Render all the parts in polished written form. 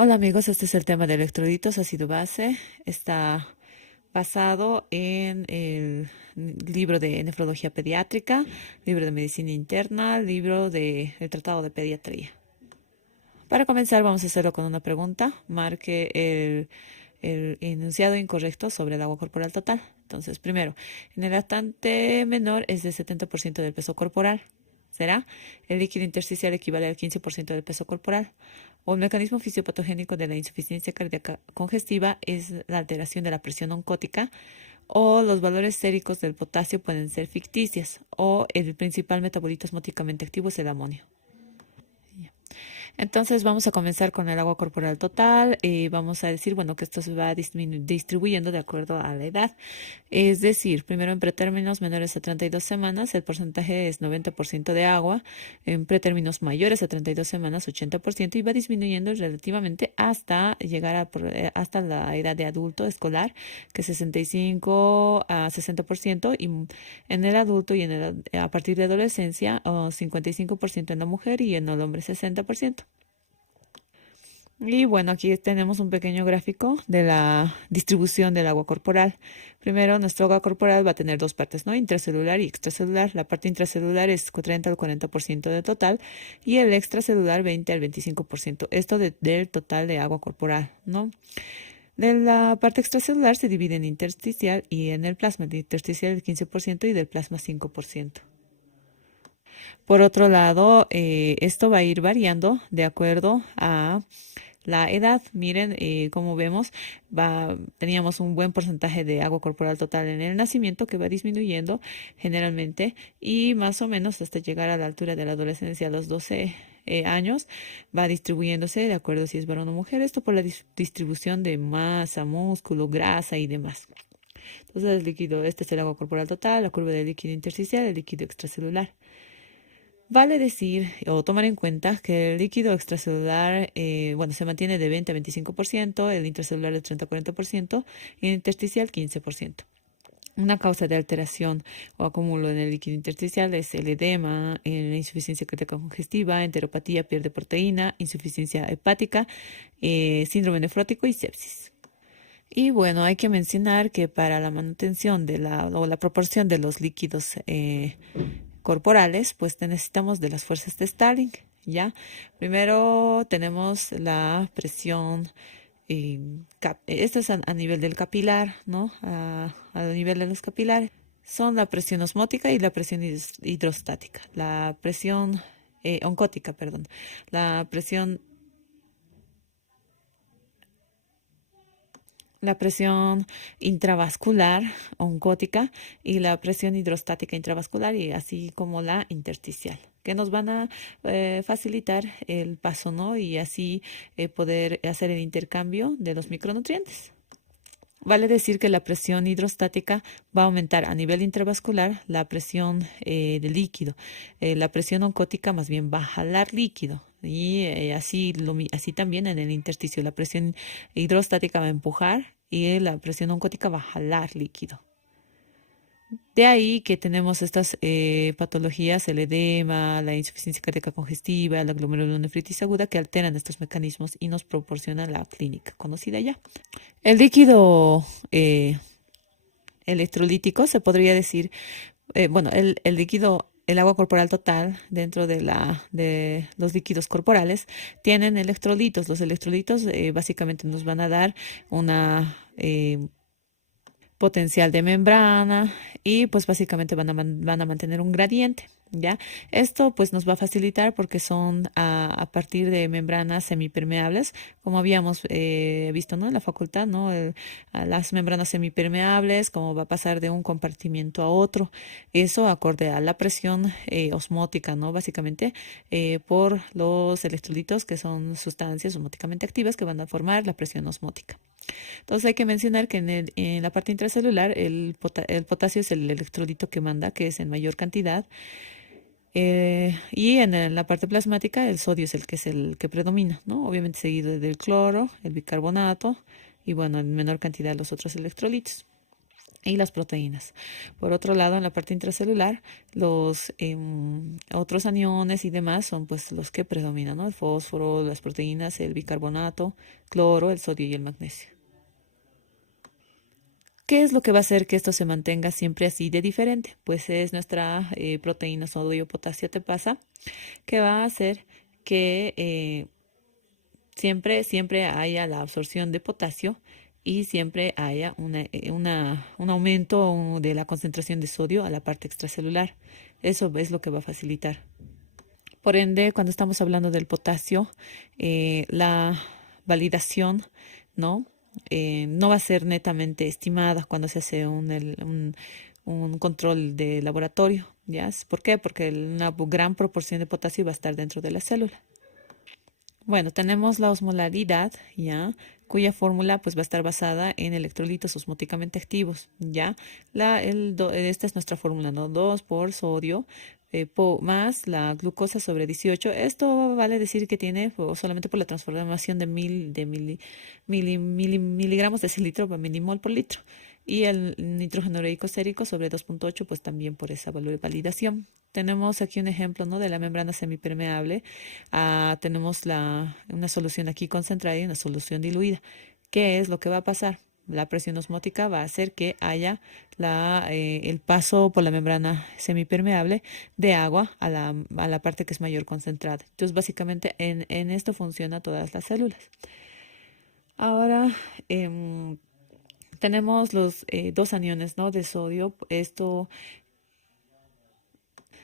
Hola amigos, este es el tema de electrolitos, ácido base. Está basado en el libro de nefrología pediátrica, libro de medicina interna, libro de el tratado de pediatría. Para comenzar vamos a hacerlo con una pregunta. Marque el enunciado incorrecto sobre el agua corporal total. Entonces, primero, en el lactante menor es del 70% del peso corporal. ¿Será? El líquido intersticial equivale al 15% del peso corporal. O el mecanismo fisiopatogénico de la insuficiencia cardíaca congestiva es la alteración de la presión oncótica. O los valores séricos del potasio pueden ser ficticias. O el principal metabolito osmóticamente activo es el amonio. Entonces vamos a comenzar con el agua corporal total y vamos a decir, bueno, que esto se va distribuyendo de acuerdo a la edad. Es decir, primero en pretérminos menores a 32 semanas el porcentaje es 90% de agua, en pretérminos mayores a 32 semanas 80% y va disminuyendo relativamente hasta llegar hasta la edad de adulto escolar, que es 65 a 60% y en el adulto y a partir de adolescencia 55% en la mujer y en el hombre 60%. Y bueno, aquí tenemos un pequeño gráfico de la distribución del agua corporal. Primero, nuestro agua corporal va a tener dos partes, ¿no? Intracelular y extracelular. La parte intracelular es 30 al 40% del total y el extracelular 20 al 25%. Esto del total de agua corporal, ¿no? De la parte extracelular se divide en intersticial y en el plasma. El intersticial el 15% y del plasma 5%. Por otro lado, esto va a ir variando de acuerdo a la edad. Miren, como vemos, teníamos un buen porcentaje de agua corporal total en el nacimiento que va disminuyendo generalmente y más o menos hasta llegar a la altura de la adolescencia a los 12 años va distribuyéndose de acuerdo si es varón o mujer. Esto por la distribución de masa, músculo, grasa y demás. Entonces, el líquido, este es el agua corporal total, la curva del líquido intersticial, el líquido extracelular. Vale decir o tomar en cuenta que el líquido extracelular, bueno, se mantiene de 20 a 25%, el intracelular de 30 a 40% y el intersticial 15%. Una causa de alteración o acúmulo en el líquido intersticial es el edema, la insuficiencia cardíaca congestiva, enteropatía, pierde proteína, insuficiencia hepática, síndrome nefrótico y sepsis. Y bueno, hay que mencionar que para la manutención de la proporción de los líquidos corporales, pues necesitamos de las fuerzas de Starling, ¿ya? Primero tenemos la presión, esto es a nivel del capilar, ¿no? A nivel de los capilares. Son la presión osmótica y la presión hidrostática. La presión oncótica, perdón. La presión intravascular oncótica y la presión hidrostática intravascular y así como la intersticial, que nos van a facilitar el paso, ¿no? Y así poder hacer el intercambio de los micronutrientes. Vale decir que la presión hidrostática va a aumentar a nivel intravascular la presión de líquido. La presión oncótica más bien va a jalar líquido. Y así también en el intersticio. La presión hidrostática va a empujar y la presión oncótica va a jalar líquido. De ahí que tenemos estas patologías, el edema, la insuficiencia cardíaca congestiva, la glomerulonefritis aguda, que alteran estos mecanismos y nos proporcionan la clínica conocida ya. El líquido electrolítico se podría decir, bueno, el líquido, el agua corporal total dentro de los líquidos corporales tienen electrolitos. Los electrolitos básicamente nos van a dar una potencial de membrana y pues básicamente van a mantener un gradiente. ¿Ya? Esto pues nos va a facilitar porque son a partir de membranas semipermeables, como habíamos visto, ¿no? En la facultad, ¿no? A las membranas semipermeables, cómo va a pasar de un compartimiento a otro, eso acorde a la presión osmótica, ¿no? Básicamente por los electrolitos que son sustancias osmóticamente activas que van a formar la presión osmótica. Entonces hay que mencionar que en la parte intracelular el potasio es el electrolito que manda, que es en mayor cantidad. Y en la parte plasmática el sodio es el que predomina, ¿no? Obviamente seguido del cloro, el bicarbonato y bueno, en menor cantidad los otros electrolitos. y las proteínas. Por otro lado, en la parte intracelular, los otros aniones y demás son pues los que predominan, ¿no? El fósforo, las proteínas, el bicarbonato, cloro, el sodio y el magnesio. ¿Qué es lo que va a hacer que esto se mantenga siempre así de diferente? Pues es nuestra proteína sodio potasio te pasa, que va a hacer que siempre haya la absorción de potasio y siempre haya un aumento de la concentración de sodio a la parte extracelular. Eso es lo que va a facilitar. Por ende, cuando estamos hablando del potasio, la validación, ¿no? No va a ser netamente estimada cuando se hace un control de laboratorio, ¿ya? ¿Por qué? Porque una gran proporción de potasio va a estar dentro de la célula. Bueno, tenemos la osmolaridad, ¿ya? Cuya fórmula pues va a estar basada en electrolitos osmóticamente activos, ¿ya? Esta es nuestra fórmula, ¿no? 2 por sodio más la glucosa sobre 18. Esto vale decir que tiene solamente por la transformación de miligramos de ese litro a milimol por litro. Y el nitrógeno ureico sérico sobre 2,8, pues también por esa validación. Tenemos aquí un ejemplo, ¿no? De la membrana semipermeable. Tenemos una solución aquí concentrada y una solución diluida. ¿Qué es lo que va a pasar? La presión osmótica va a hacer que haya el paso por la membrana semipermeable de agua a la parte que es mayor concentrada. Entonces, básicamente en esto funciona todas las células. Ahora tenemos los dos aniones, ¿no? De sodio. Esto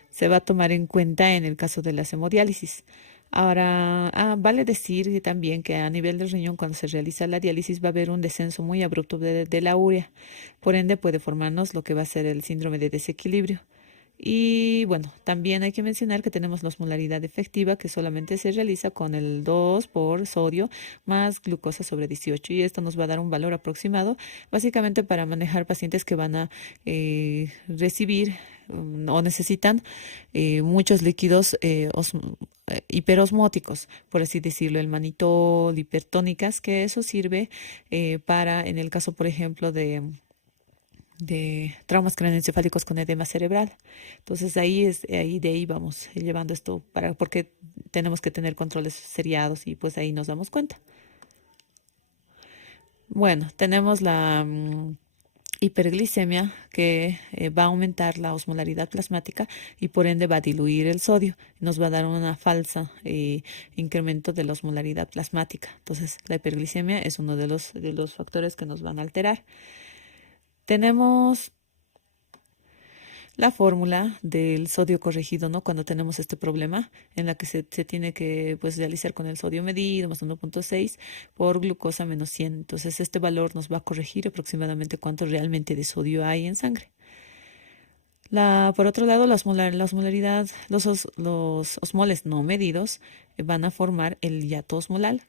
se va a tomar en cuenta en el caso de la hemodiálisis. Ahora, vale decir también que a nivel del riñón, cuando se realiza la diálisis, va a haber un descenso muy abrupto de la urea. Por ende, puede formarnos lo que va a ser el síndrome de desequilibrio. Y bueno, también hay que mencionar que tenemos la osmolaridad efectiva, que solamente se realiza con el 2 por sodio más glucosa sobre 18. Y esto nos va a dar un valor aproximado, básicamente para manejar pacientes que van a recibir o necesitan muchos líquidos hiperosmóticos, por así decirlo, el manitol, hipertónicas, que eso sirve para, en el caso, por ejemplo, de traumas craneoencefálicos con edema cerebral. Entonces ahí de ahí vamos llevando esto porque tenemos que tener controles seriados y pues ahí nos damos cuenta. Bueno, tenemos la hiperglicemia que va a aumentar la osmolaridad plasmática y por ende va a diluir el sodio. Nos va a dar una falsa incremento de la osmolaridad plasmática. Entonces la hiperglicemia es uno de los factores que nos van a alterar. Tenemos la fórmula del sodio corregido, ¿no? Cuando tenemos este problema en la que se tiene que pues realizar con el sodio medido más 1,6 por glucosa menos 100. Entonces este valor nos va a corregir aproximadamente cuánto realmente de sodio hay en sangre. Por otro lado, la osmolaridad, los osmoles no medidos van a formar el hiato osmolar,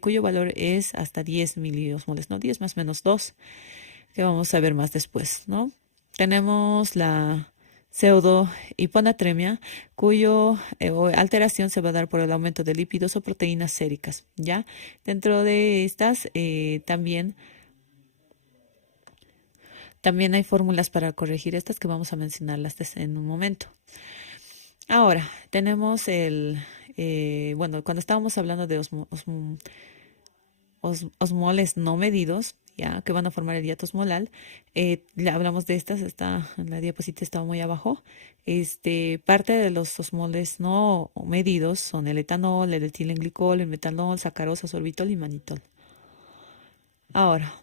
cuyo valor es hasta 10 miliosmoles, ¿no? 10 más menos 2, que vamos a ver más después, ¿no? Tenemos la pseudohiponatremia, cuyo alteración se va a dar por el aumento de lípidos o proteínas séricas, ¿ya? Dentro de estas también hay fórmulas para corregir estas que vamos a mencionarlas en un momento. Ahora, tenemos bueno, cuando estábamos hablando de osmoles no medidos, ya que van a formar el hiato osmolar. Hablamos de estas, está en la diapositiva, estaba muy abajo. Parte de los osmoles no medidos son el etanol, el etilenglicol, el metanol, sacarosa, sorbitol y manitol. Ahora,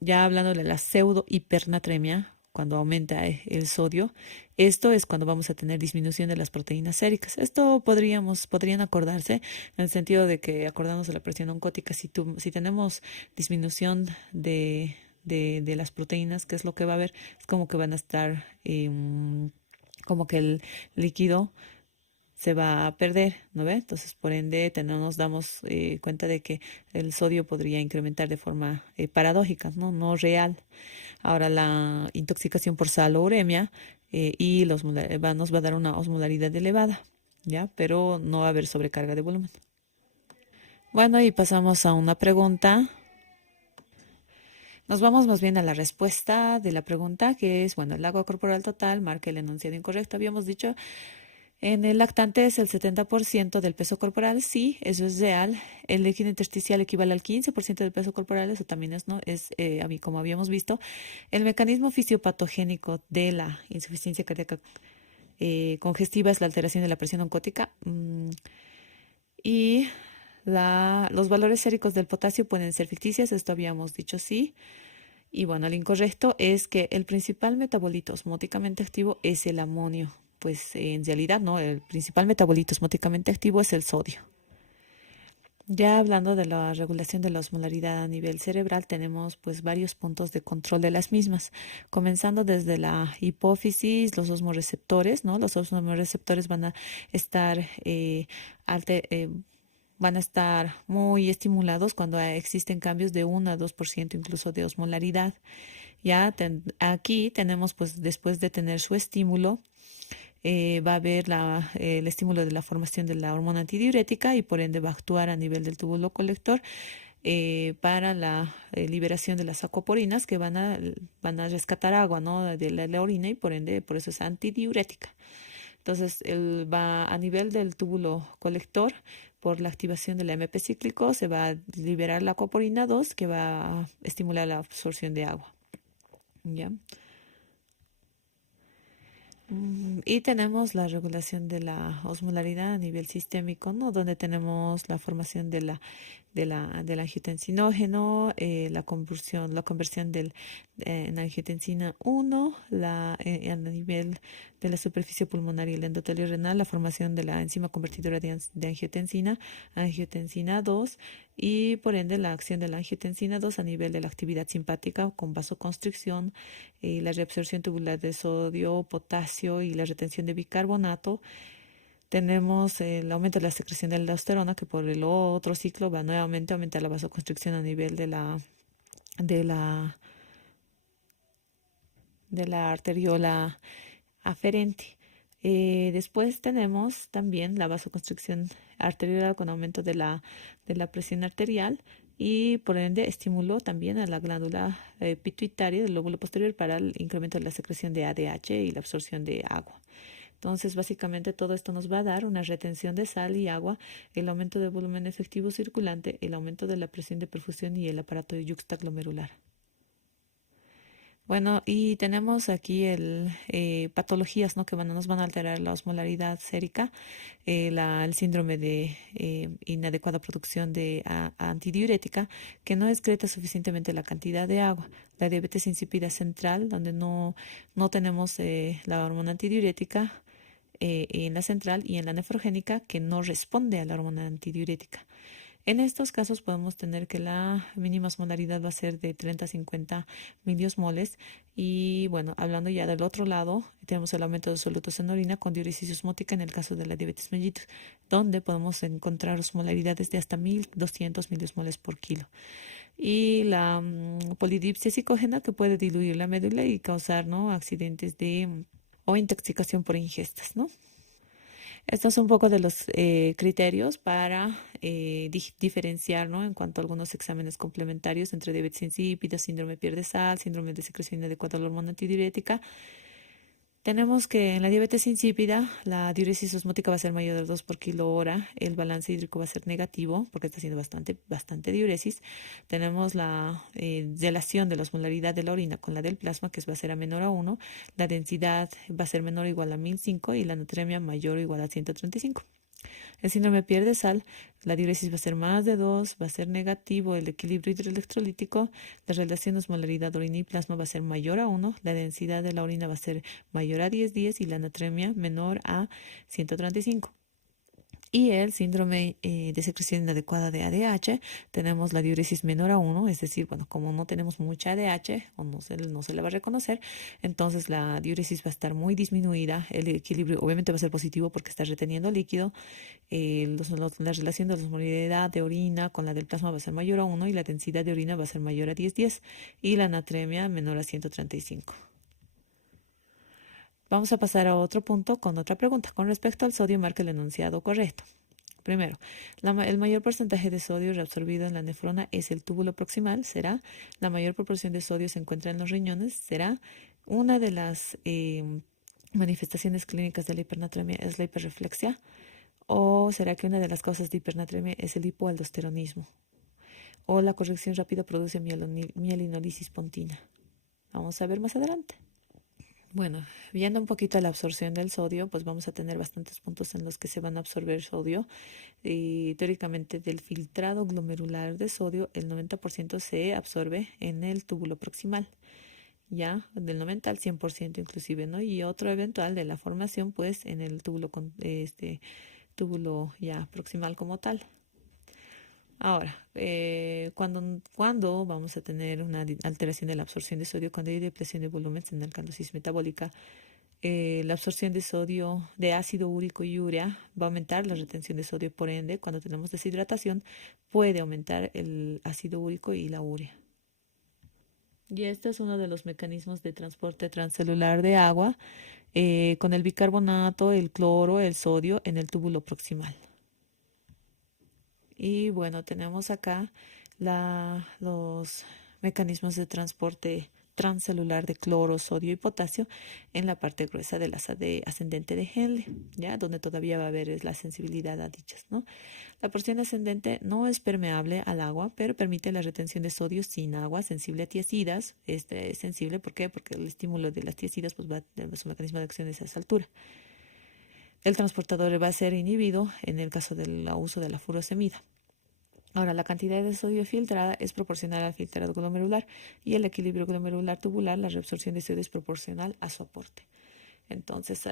ya hablando de la pseudohipernatremia, cuando aumenta el sodio, esto es cuando vamos a tener disminución de las proteínas séricas. Esto podrían acordarse en el sentido de que acordamos de la presión oncótica. Si tenemos disminución de las proteínas, ¿qué es lo que va a haber? Es como que van a estar, como que el líquido se va a perder, ¿no ve? Entonces, por ende, nos damos cuenta de que el sodio podría incrementar de forma paradójica, ¿no? No real. Ahora, la intoxicación por sal o uremia y nos va a dar una osmolaridad elevada, ¿ya? Pero no va a haber sobrecarga de volumen. Bueno, y pasamos a una pregunta. Nos vamos más bien a la respuesta de la pregunta, que es, bueno, el agua corporal total marca el enunciado incorrecto. Habíamos dicho, en el lactante es el 70% del peso corporal, sí, eso es real. El líquido intersticial equivale al 15% del peso corporal, eso también es, ¿no? Es, como habíamos visto, el mecanismo fisiopatogénico de la insuficiencia cardíaca congestiva es la alteración de la presión oncótica. Y los valores séricos del potasio pueden ser ficticios, esto habíamos dicho sí. Y bueno, el incorrecto es que el principal metabolito osmóticamente activo es el amonio. Pues en realidad no, el principal metabolito osmóticamente activo es el sodio. Ya hablando de la regulación de la osmolaridad a nivel cerebral, tenemos pues varios puntos de control de las mismas, comenzando desde la hipófisis, los osmorreceptores, ¿no? Los osmorreceptores van a estar alte- eh, van a estar muy estimulados cuando existen cambios de 1 a 2% incluso de osmolaridad. Aquí tenemos, pues después de tener su estímulo, va a haber el estímulo de la formación de la hormona antidiurética y por ende va a actuar a nivel del túbulo colector para la liberación de las aquaporinas que van a rescatar agua, ¿no? De la orina y por ende por eso es antidiurética. Entonces, él va a nivel del túbulo colector, por la activación del AMP cíclico, se va a liberar la aquaporina 2 que va a estimular la absorción de agua. ¿Ya? Y tenemos la regulación de la osmolaridad a nivel sistémico, ¿no? Donde tenemos la formación del angiotensinógeno, la conversión en angiotensina 1, a nivel de la superficie pulmonar y el endotelio renal, la formación de la enzima convertidora de angiotensina, angiotensina 2, y por ende la acción de la angiotensina 2 a nivel de la actividad simpática con vasoconstricción, la reabsorción tubular de sodio, potasio y la retención de bicarbonato. Tenemos el aumento de la secreción de aldosterona, que por el otro ciclo va nuevamente a aumentar la vasoconstricción a nivel de la, de la arteriola aferente. Después tenemos también la vasoconstricción arterial con aumento de la presión arterial y por ende estimuló también a la glándula pituitaria del lóbulo posterior para el incremento de la secreción de ADH y la absorción de agua. Entonces, básicamente todo esto nos va a dar una retención de sal y agua, el aumento del volumen efectivo circulante, el aumento de la presión de perfusión y el aparato de yuxtaglomerular. Bueno, y tenemos aquí patologías, ¿no? Que nos van a alterar la osmolaridad sérica, el síndrome de inadecuada producción de antidiurética, que no excreta suficientemente la cantidad de agua, la diabetes insípida central, donde no tenemos la hormona antidiurética en la central, y en la nefrogénica, que no responde a la hormona antidiurética. En estos casos podemos tener que la mínima osmolaridad va a ser de 30 a 50 miliosmoles. Y bueno, hablando ya del otro lado, tenemos el aumento de solutos en orina con diuresis osmótica en el caso de la diabetes mellitus, donde podemos encontrar osmolaridades de hasta 1200 miliosmoles por kilo. Y la polidipsia psicógena, que puede diluir la médula y causar, ¿no?, accidentes o intoxicación por ingestas, ¿no? Estos son un poco de los criterios para diferenciar, ¿no?, en cuanto a algunos exámenes complementarios entre diabetes insípida, síndrome pierde sal, síndrome de secreción inadecuada de la hormona antidiurética. Tenemos que en la diabetes insípida la diuresis osmótica va a ser mayor de 2 por kilo hora, el balance hídrico va a ser negativo porque está haciendo bastante diuresis. Tenemos la relación de la osmolaridad de la orina con la del plasma, que va a ser a menor a 1, la densidad va a ser menor o igual a 1005 y la natremia mayor o igual a 135. El síndrome pierde sal, la diuresis va a ser más de 2, va a ser negativo el equilibrio hidroelectrolítico, la relación osmolaridad orina y plasma va a ser mayor a 1, la densidad de la orina va a ser mayor a 10 y la natremia menor a 135. Y el síndrome de secreción inadecuada de ADH, tenemos la diuresis menor a 1, es decir, bueno, como no tenemos mucha ADH o no se le va a reconocer, entonces la diuresis va a estar muy disminuida, el equilibrio obviamente va a ser positivo porque está reteniendo líquido, la relación de la osmolaridad de orina con la del plasma va a ser mayor a 1 y la densidad de orina va a ser mayor a 10 y la natremia menor a 135. Vamos a pasar a otro punto con otra pregunta. Con respecto al sodio, marca el enunciado correcto. Primero, el mayor porcentaje de sodio reabsorbido en la nefrona es el túbulo proximal, será. La mayor proporción de sodio se encuentra en los riñones, será. Una de las manifestaciones clínicas de la hipernatremia es la hiperreflexia. ¿O será que una de las causas de hipernatremia es el hipoaldosteronismo? ¿O la corrección rápida produce mielinolisis pontina? Vamos a ver más adelante. Bueno, viendo un poquito la absorción del sodio, pues vamos a tener bastantes puntos en los que se van a absorber sodio. Y teóricamente del filtrado glomerular de sodio, el 90% se absorbe en el túbulo proximal, ya del 90 al 100% inclusive, ¿no? Y otro eventual de la formación, pues en el túbulo ya proximal como tal. Ahora, cuando vamos a tener una alteración de la absorción de sodio, cuando hay depresión de volumen en la alcalosis metabólica, la absorción de sodio, de ácido úrico y urea va a aumentar la retención de sodio, por ende, cuando tenemos deshidratación, puede aumentar el ácido úrico y la urea. Y este es uno de los mecanismos de transporte transcelular de agua con el bicarbonato, el cloro, el sodio en el túbulo proximal. Y bueno, tenemos acá los mecanismos de transporte transcelular de cloro, sodio y potasio en la parte gruesa del asa ascendente de Henle, ¿ya? Donde todavía va a haber la sensibilidad a dichas, ¿no? La porción ascendente no es permeable al agua, pero permite la retención de sodio sin agua, sensible a tiacidas. Este es sensible, ¿por qué? Porque el estímulo de las tiacidas pues su mecanismo de acción es a esa altura. El transportador va a ser inhibido en el caso del uso de la furosemida. Ahora, la cantidad de sodio filtrada es proporcional al filtrado glomerular y el equilibrio glomerular tubular, la reabsorción de sodio es proporcional a su aporte. Entonces,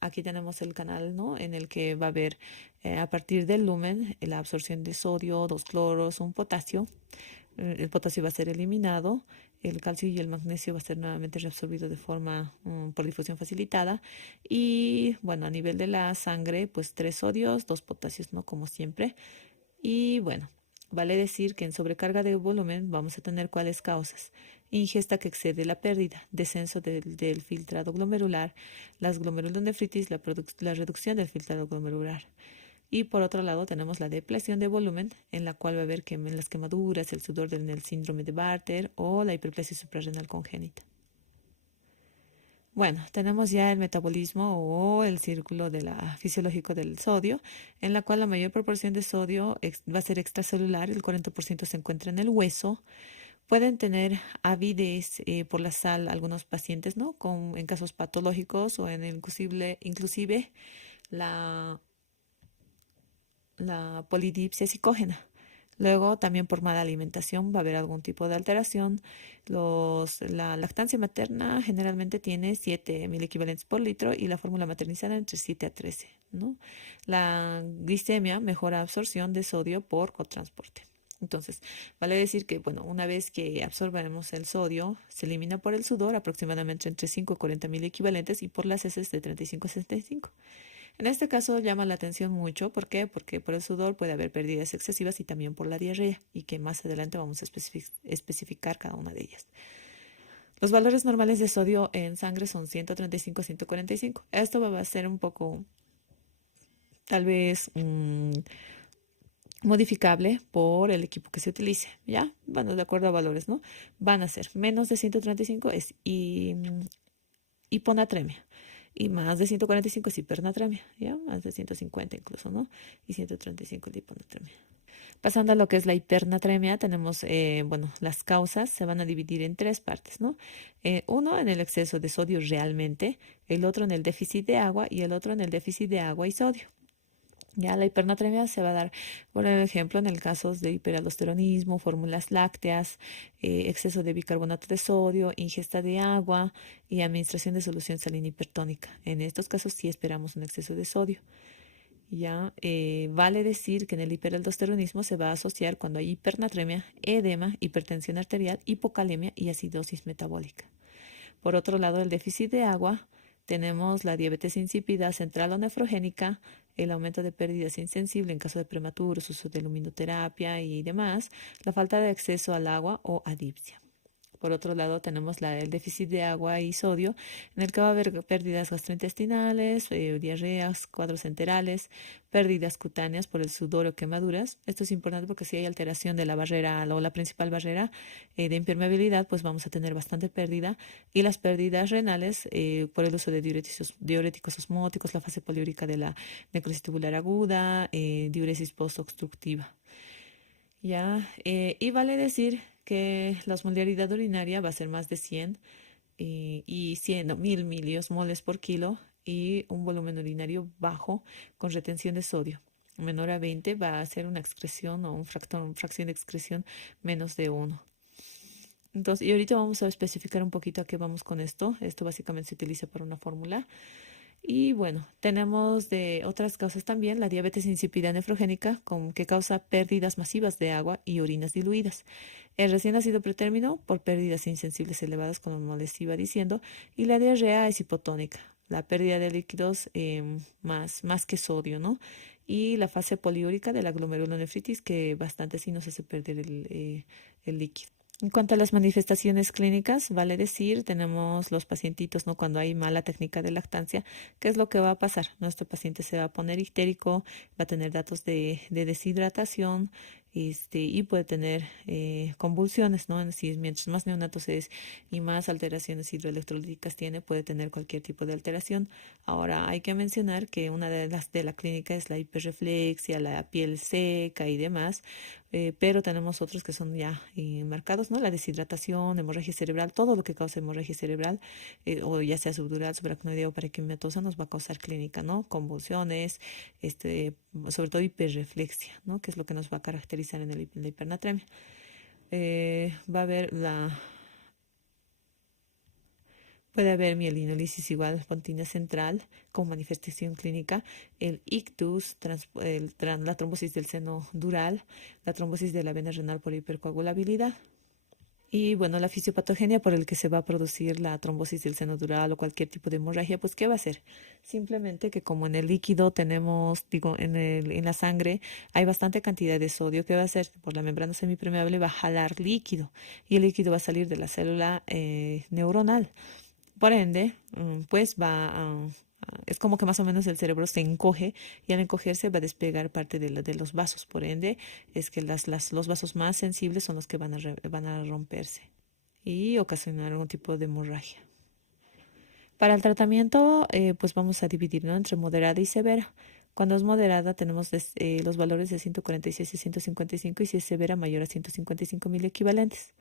aquí tenemos el canal, ¿no? En el que va a haber, a partir del lumen, la absorción de sodio, 2 cloros, un potasio. El potasio va a ser eliminado, el calcio y el magnesio va a ser nuevamente reabsorbido de forma por difusión facilitada. Y bueno, a nivel de la sangre, pues 3 sodios, 2 potasios, ¿no? Como siempre. Y bueno, vale decir que en sobrecarga de volumen vamos a tener cuáles causas. Ingesta que excede la pérdida, descenso del filtrado glomerular, las glomerulonefritis, la reducción del filtrado glomerular. Y por otro lado tenemos la depresión de volumen, en la cual va a haber las quemaduras, el sudor en el síndrome de Bartter o la hiperplasia suprarrenal congénita. Bueno, tenemos ya el metabolismo o el círculo fisiológico del sodio, en la cual la mayor proporción de sodio va a ser extracelular, el 40% se encuentra en el hueso. Pueden tener avidez por la sal algunos pacientes, ¿no? En casos patológicos o inclusive la, la polidipsia psicógena. Luego, también por mala alimentación va a haber algún tipo de alteración. La lactancia materna generalmente tiene 7.000 equivalentes por litro y la fórmula maternizada entre 7 a 13, ¿no? La glicemia mejora absorción de sodio por cotransporte. Entonces, vale decir que, bueno, una vez que absorbemos el sodio, se elimina por el sudor aproximadamente entre 5 y 40.000 equivalentes y por las heces de 35 a 65. En este caso llama la atención mucho, ¿por qué? Porque por el sudor puede haber pérdidas excesivas y también por la diarrea, y que más adelante vamos a especificar cada una de ellas. Los valores normales de sodio en sangre son 135 a 145. Esto va a ser un poco, tal vez, modificable por el equipo que se utilice, ¿ya? Bueno, de acuerdo a valores, ¿no? Van a ser menos de 135 es hiponatremia. Y más de 145 es hipernatremia, ¿ya? Más de 150 incluso, ¿no? Y 135 es la hiponatremia. Pasando a lo que es la hipernatremia, tenemos, bueno, las causas se van a dividir en 3 partes, ¿no? Uno en el exceso de sodio realmente, el otro en el déficit de agua y el otro en el déficit de agua y sodio. Ya la hipernatremia se va a dar, por ejemplo, en el caso de hiperaldosteronismo, fórmulas lácteas, exceso de bicarbonato de sodio, ingesta de agua y administración de solución salina hipertónica. En estos casos sí esperamos un exceso de sodio. Ya vale decir que en el hiperaldosteronismo se va a asociar cuando hay hipernatremia, edema, hipertensión arterial, hipocalemia y acidosis metabólica. Por otro lado, el déficit de agua, tenemos la diabetes insípida central o nefrogénica, el aumento de pérdidas insensible en caso de prematuros, uso de luminoterapia y demás, la falta de acceso al agua o adipsia. Por otro lado, tenemos el déficit de agua y sodio, en el que va a haber pérdidas gastrointestinales, diarreas, cuadros enterales, pérdidas cutáneas por el sudor o quemaduras. Esto es importante porque si hay alteración de la barrera o la principal barrera de impermeabilidad, pues vamos a tener bastante pérdida. Y las pérdidas renales por el uso de diuréticos osmóticos, la fase poliúrica de la necrosis tubular aguda, diuresis postobstructiva. Ya, y vale decir que la osmolaridad urinaria va a ser más de 100 y 100, no, 1000 miliosmoles por kilo y un volumen urinario bajo con retención de sodio. Menor a 20 va a ser una excreción o fracción de excreción menos de 1. Entonces, y ahorita vamos a especificar un poquito a qué vamos con esto. Esto básicamente se utiliza para una fórmula. Y bueno, tenemos de otras causas también la diabetes insípida nefrogénica, que causa pérdidas masivas de agua y orinas diluidas. El recién nacido pretérmino por pérdidas insensibles elevadas, como les iba diciendo, y la diarrea es hipotónica, la pérdida de líquidos más que sodio, ¿no? Y la fase poliúrica de la glomerulonefritis, que bastante sí nos hace perder el líquido. En cuanto a las manifestaciones clínicas, vale decir, tenemos los pacientitos, ¿no? Cuando hay mala técnica de lactancia, ¿qué es lo que va a pasar? Nuestro paciente se va a poner histérico, va a tener datos de deshidratación, y puede tener convulsiones, ¿no? Si mientras más neonatos es y más alteraciones hidroelectrolíticas tiene, puede tener cualquier tipo de alteración. Ahora, hay que mencionar que una de las de la clínica es la hiperreflexia, la piel seca y demás, pero tenemos otros que son ya marcados, ¿no? La deshidratación, hemorragia cerebral, todo lo que causa hemorragia cerebral, o ya sea subdural, subaracnoidea o paraquimatosa, nos va a causar clínica, ¿no? Convulsiones, sobre todo hiperreflexia, ¿no? Que es lo que nos va a caracterizar en la hipernatremia. Va a haber Puede haber mielinolisis igual pontina central con manifestación clínica, el ictus, la trombosis del seno dural, la trombosis de la vena renal por hipercoagulabilidad. Y bueno, la fisiopatogenia por el que se va a producir la trombosis del seno dural o cualquier tipo de hemorragia, pues ¿qué va a ser? Simplemente que como en el líquido tenemos, digo, en la sangre hay bastante cantidad de sodio, ¿qué va a hacer? Por la membrana semipermeable va a jalar líquido y el líquido va a salir de la célula neuronal. Por ende, pues es como que más o menos el cerebro se encoge y al encogerse va a despegar parte de los vasos. Por ende, es que los vasos más sensibles son los que van a romperse y ocasionar algún tipo de hemorragia. Para el tratamiento, pues vamos a dividirlo entre moderada y severa. Cuando es moderada tenemos los valores de 146 y 155 y si es severa mayor a 155.000 equivalentes.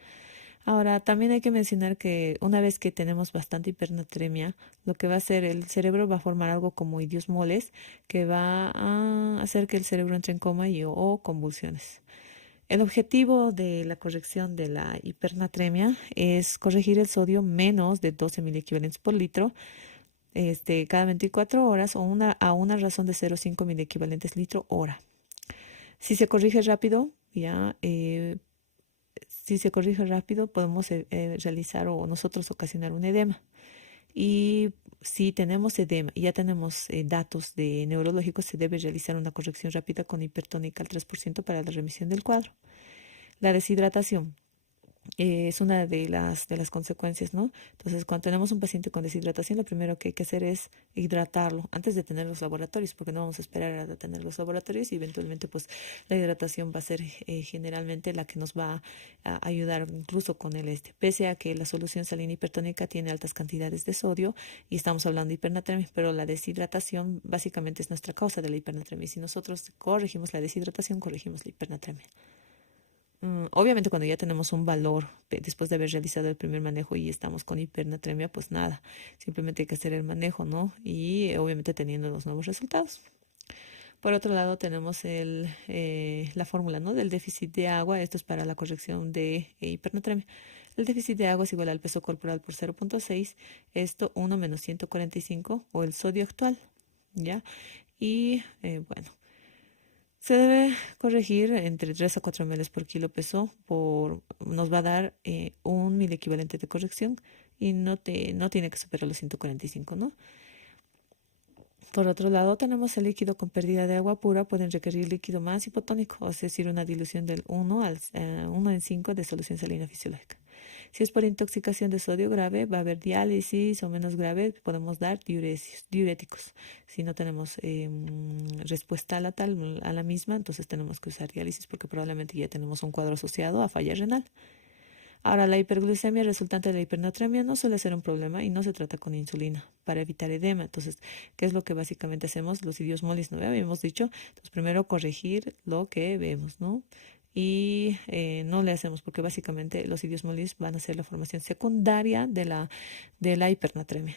Ahora, también hay que mencionar que una vez que tenemos bastante hipernatremia, lo que va a hacer el cerebro va a formar algo como idiosmoles que va a hacer que el cerebro entre en coma o convulsiones. El objetivo de la corrección de la hipernatremia es corregir el sodio menos de 12.000 equivalentes por litro cada 24 horas o a una razón de 0,5 mil equivalentes litro hora. Si se corrige rápido, si se corrige rápido, podemos realizar o nosotros ocasionar un edema. Y si tenemos edema y ya tenemos datos de neurológicos, se debe realizar una corrección rápida con hipertónica al 3% para la remisión del cuadro. La deshidratación es una de las consecuencias, ¿no? Entonces, cuando tenemos un paciente con deshidratación, lo primero que hay que hacer es hidratarlo antes de tener los laboratorios, porque no vamos a esperar a tener los laboratorios y eventualmente, pues, la hidratación va a ser generalmente la que nos va a ayudar incluso con el pese a que la solución salina hipertónica tiene altas cantidades de sodio y estamos hablando de hipernatremia, pero la deshidratación básicamente es nuestra causa de la hipernatremia. Y si nosotros corregimos la deshidratación, corregimos la hipernatremia. Obviamente cuando ya tenemos un valor después de haber realizado el primer manejo y estamos con hipernatremia, pues nada, simplemente hay que hacer el manejo, ¿no? Y obviamente teniendo los nuevos resultados. Por otro lado tenemos la fórmula, ¿no? Del déficit de agua, esto es para la corrección de hipernatremia. El déficit de agua es igual al peso corporal por 0,6, esto 1 menos 145 o el sodio actual, ¿ya? Y bueno. Se debe corregir entre 3 a 4 ml por kilo peso, nos va a dar un mil equivalente de corrección y no tiene que superar los 145, ¿no? Por otro lado, tenemos el líquido con pérdida de agua pura, pueden requerir líquido más hipotónico, es decir, una dilución del 1 en 5 de solución salina fisiológica. Si es por intoxicación de sodio grave, va a haber diálisis, o menos grave, podemos dar diuréticos. Si no tenemos respuesta a la misma, entonces tenemos que usar diálisis porque probablemente ya tenemos un cuadro asociado a falla renal. Ahora, la hiperglucemia resultante de la hipernatremia no suele ser un problema y no se trata con insulina para evitar edema. Entonces, ¿qué es lo que básicamente hacemos? Los idiosmolis, ¿no? Habíamos dicho, entonces primero corregir lo que vemos, ¿no? Y no le hacemos porque básicamente los idiosmolis van a ser la formación secundaria de la hipernatremia.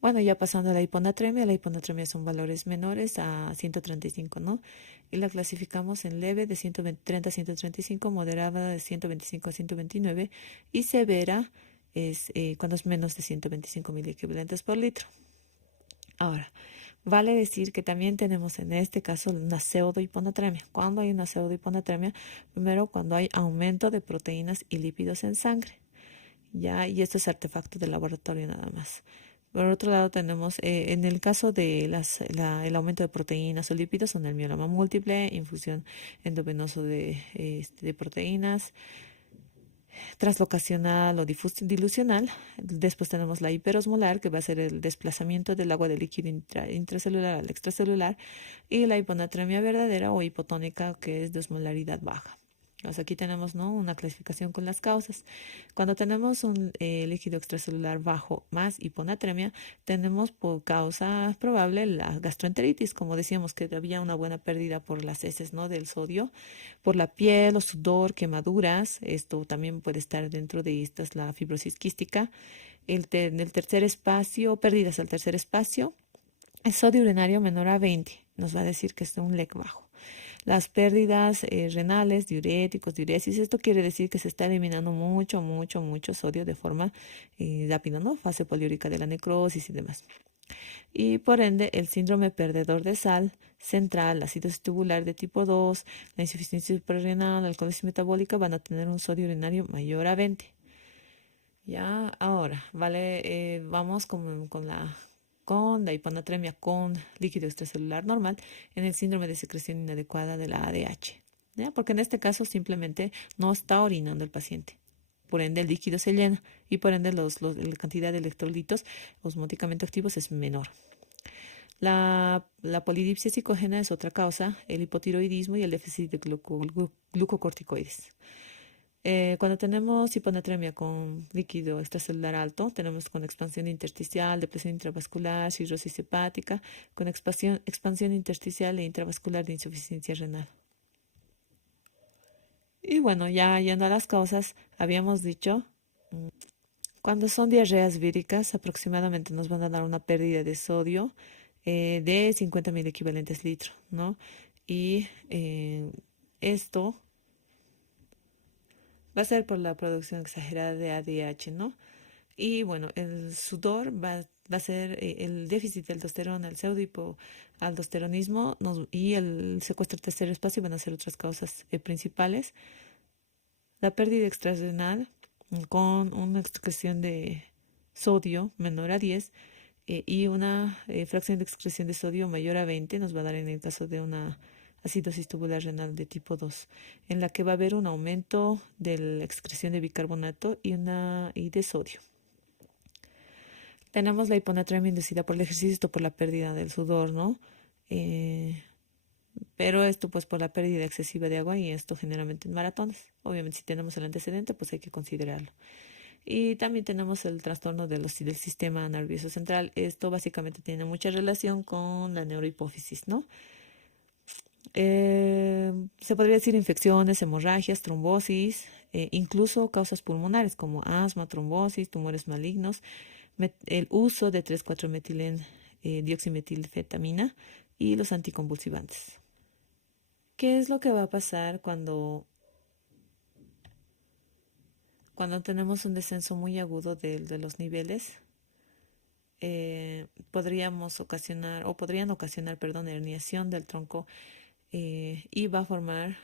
Bueno, ya pasando a la hiponatremia son valores menores a 135, ¿no? Y la clasificamos en leve de 130 a 135, moderada de 125 a 129 y severa es cuando es menos de 125 miliequivalentes por litro. Ahora, vale decir que también tenemos en este caso una pseudohiponatremia. ¿Cuándo hay una pseudohiponatremia? Primero, cuando hay aumento de proteínas y lípidos en sangre. Ya, y esto es artefacto de laboratorio nada más. Por otro lado, tenemos en el caso de el aumento de proteínas o lípidos, son el mieloma múltiple, infusión endovenoso de proteínas, translocacional o dilucional. Después tenemos la hiperosmolar, que va a ser el desplazamiento del agua del líquido intracelular al extracelular, y la hiponatremia verdadera o hipotónica, que es de osmolaridad baja. O sea, aquí tenemos, ¿no?, una clasificación con las causas. Cuando tenemos un líquido extracelular bajo más hiponatremia, tenemos por causa probable la gastroenteritis, como decíamos que había una buena pérdida por las heces, ¿no?, del sodio, por la piel o sudor, quemaduras. Esto también puede estar dentro de estas, la fibrosis quística. En el tercer espacio, pérdidas al tercer espacio, el sodio urinario menor a 20, nos va a decir que es un LEC bajo. Las pérdidas renales, diuréticos, diuresis, esto quiere decir que se está eliminando mucho sodio de forma rápida, ¿no? Fase poliúrica de la necrosis y demás. Y por ende, el síndrome perdedor de sal central, la acidosis tubular de tipo 2, la insuficiencia suprarrenal, la alcoholisis metabólica van a tener un sodio urinario mayor a 20. Ya, ahora, vale, vamos con la hiponatremia con líquido extracelular normal en el síndrome de secreción inadecuada de la ADH. ¿Ya? Porque en este caso simplemente no está orinando el paciente. Por ende, el líquido se llena y por ende la cantidad de electrolitos osmóticamente activos es menor. La polidipsia psicógena es otra causa, el hipotiroidismo y el déficit de glucocorticoides. Cuando tenemos hiponatremia con líquido extracelular alto, tenemos con expansión intersticial, depresión intravascular, cirrosis hepática, con expansión intersticial e intravascular de insuficiencia renal. Y bueno, ya yendo a las causas, habíamos dicho, cuando son diarreas víricas, aproximadamente nos van a dar una pérdida de sodio de 50.000 equivalentes litro, ¿no? Y esto va a ser por la producción exagerada de ADH, ¿no? Y bueno, el sudor va a ser el déficit de aldosterona, el pseudohipoaldosteronismo y el secuestro del tercer espacio van a ser otras causas principales. La pérdida extrarrenal con una excreción de sodio menor a 10 y una fracción de excreción de sodio mayor a 20 nos va a dar en el caso de una acidosis tubular renal de tipo 2, en la que va a haber un aumento de la excreción de bicarbonato y de sodio. Tenemos la hiponatremia inducida por el ejercicio, esto por la pérdida del sudor, ¿no? Eh, pero esto pues por la pérdida excesiva de agua y esto generalmente en maratones. Obviamente si tenemos el antecedente pues hay que considerarlo. Y también tenemos el trastorno del sistema nervioso central. Esto básicamente tiene mucha relación con la neurohipófisis, ¿no? Se podría decir infecciones, hemorragias, trombosis, incluso causas pulmonares como asma, trombosis, tumores malignos, el uso de 3,4-metilén dioximetilfetamina y los anticonvulsivantes. ¿Qué es lo que va a pasar cuando tenemos un descenso muy agudo de los niveles? Podrían ocasionar, perdón, herniación del tronco y va a formar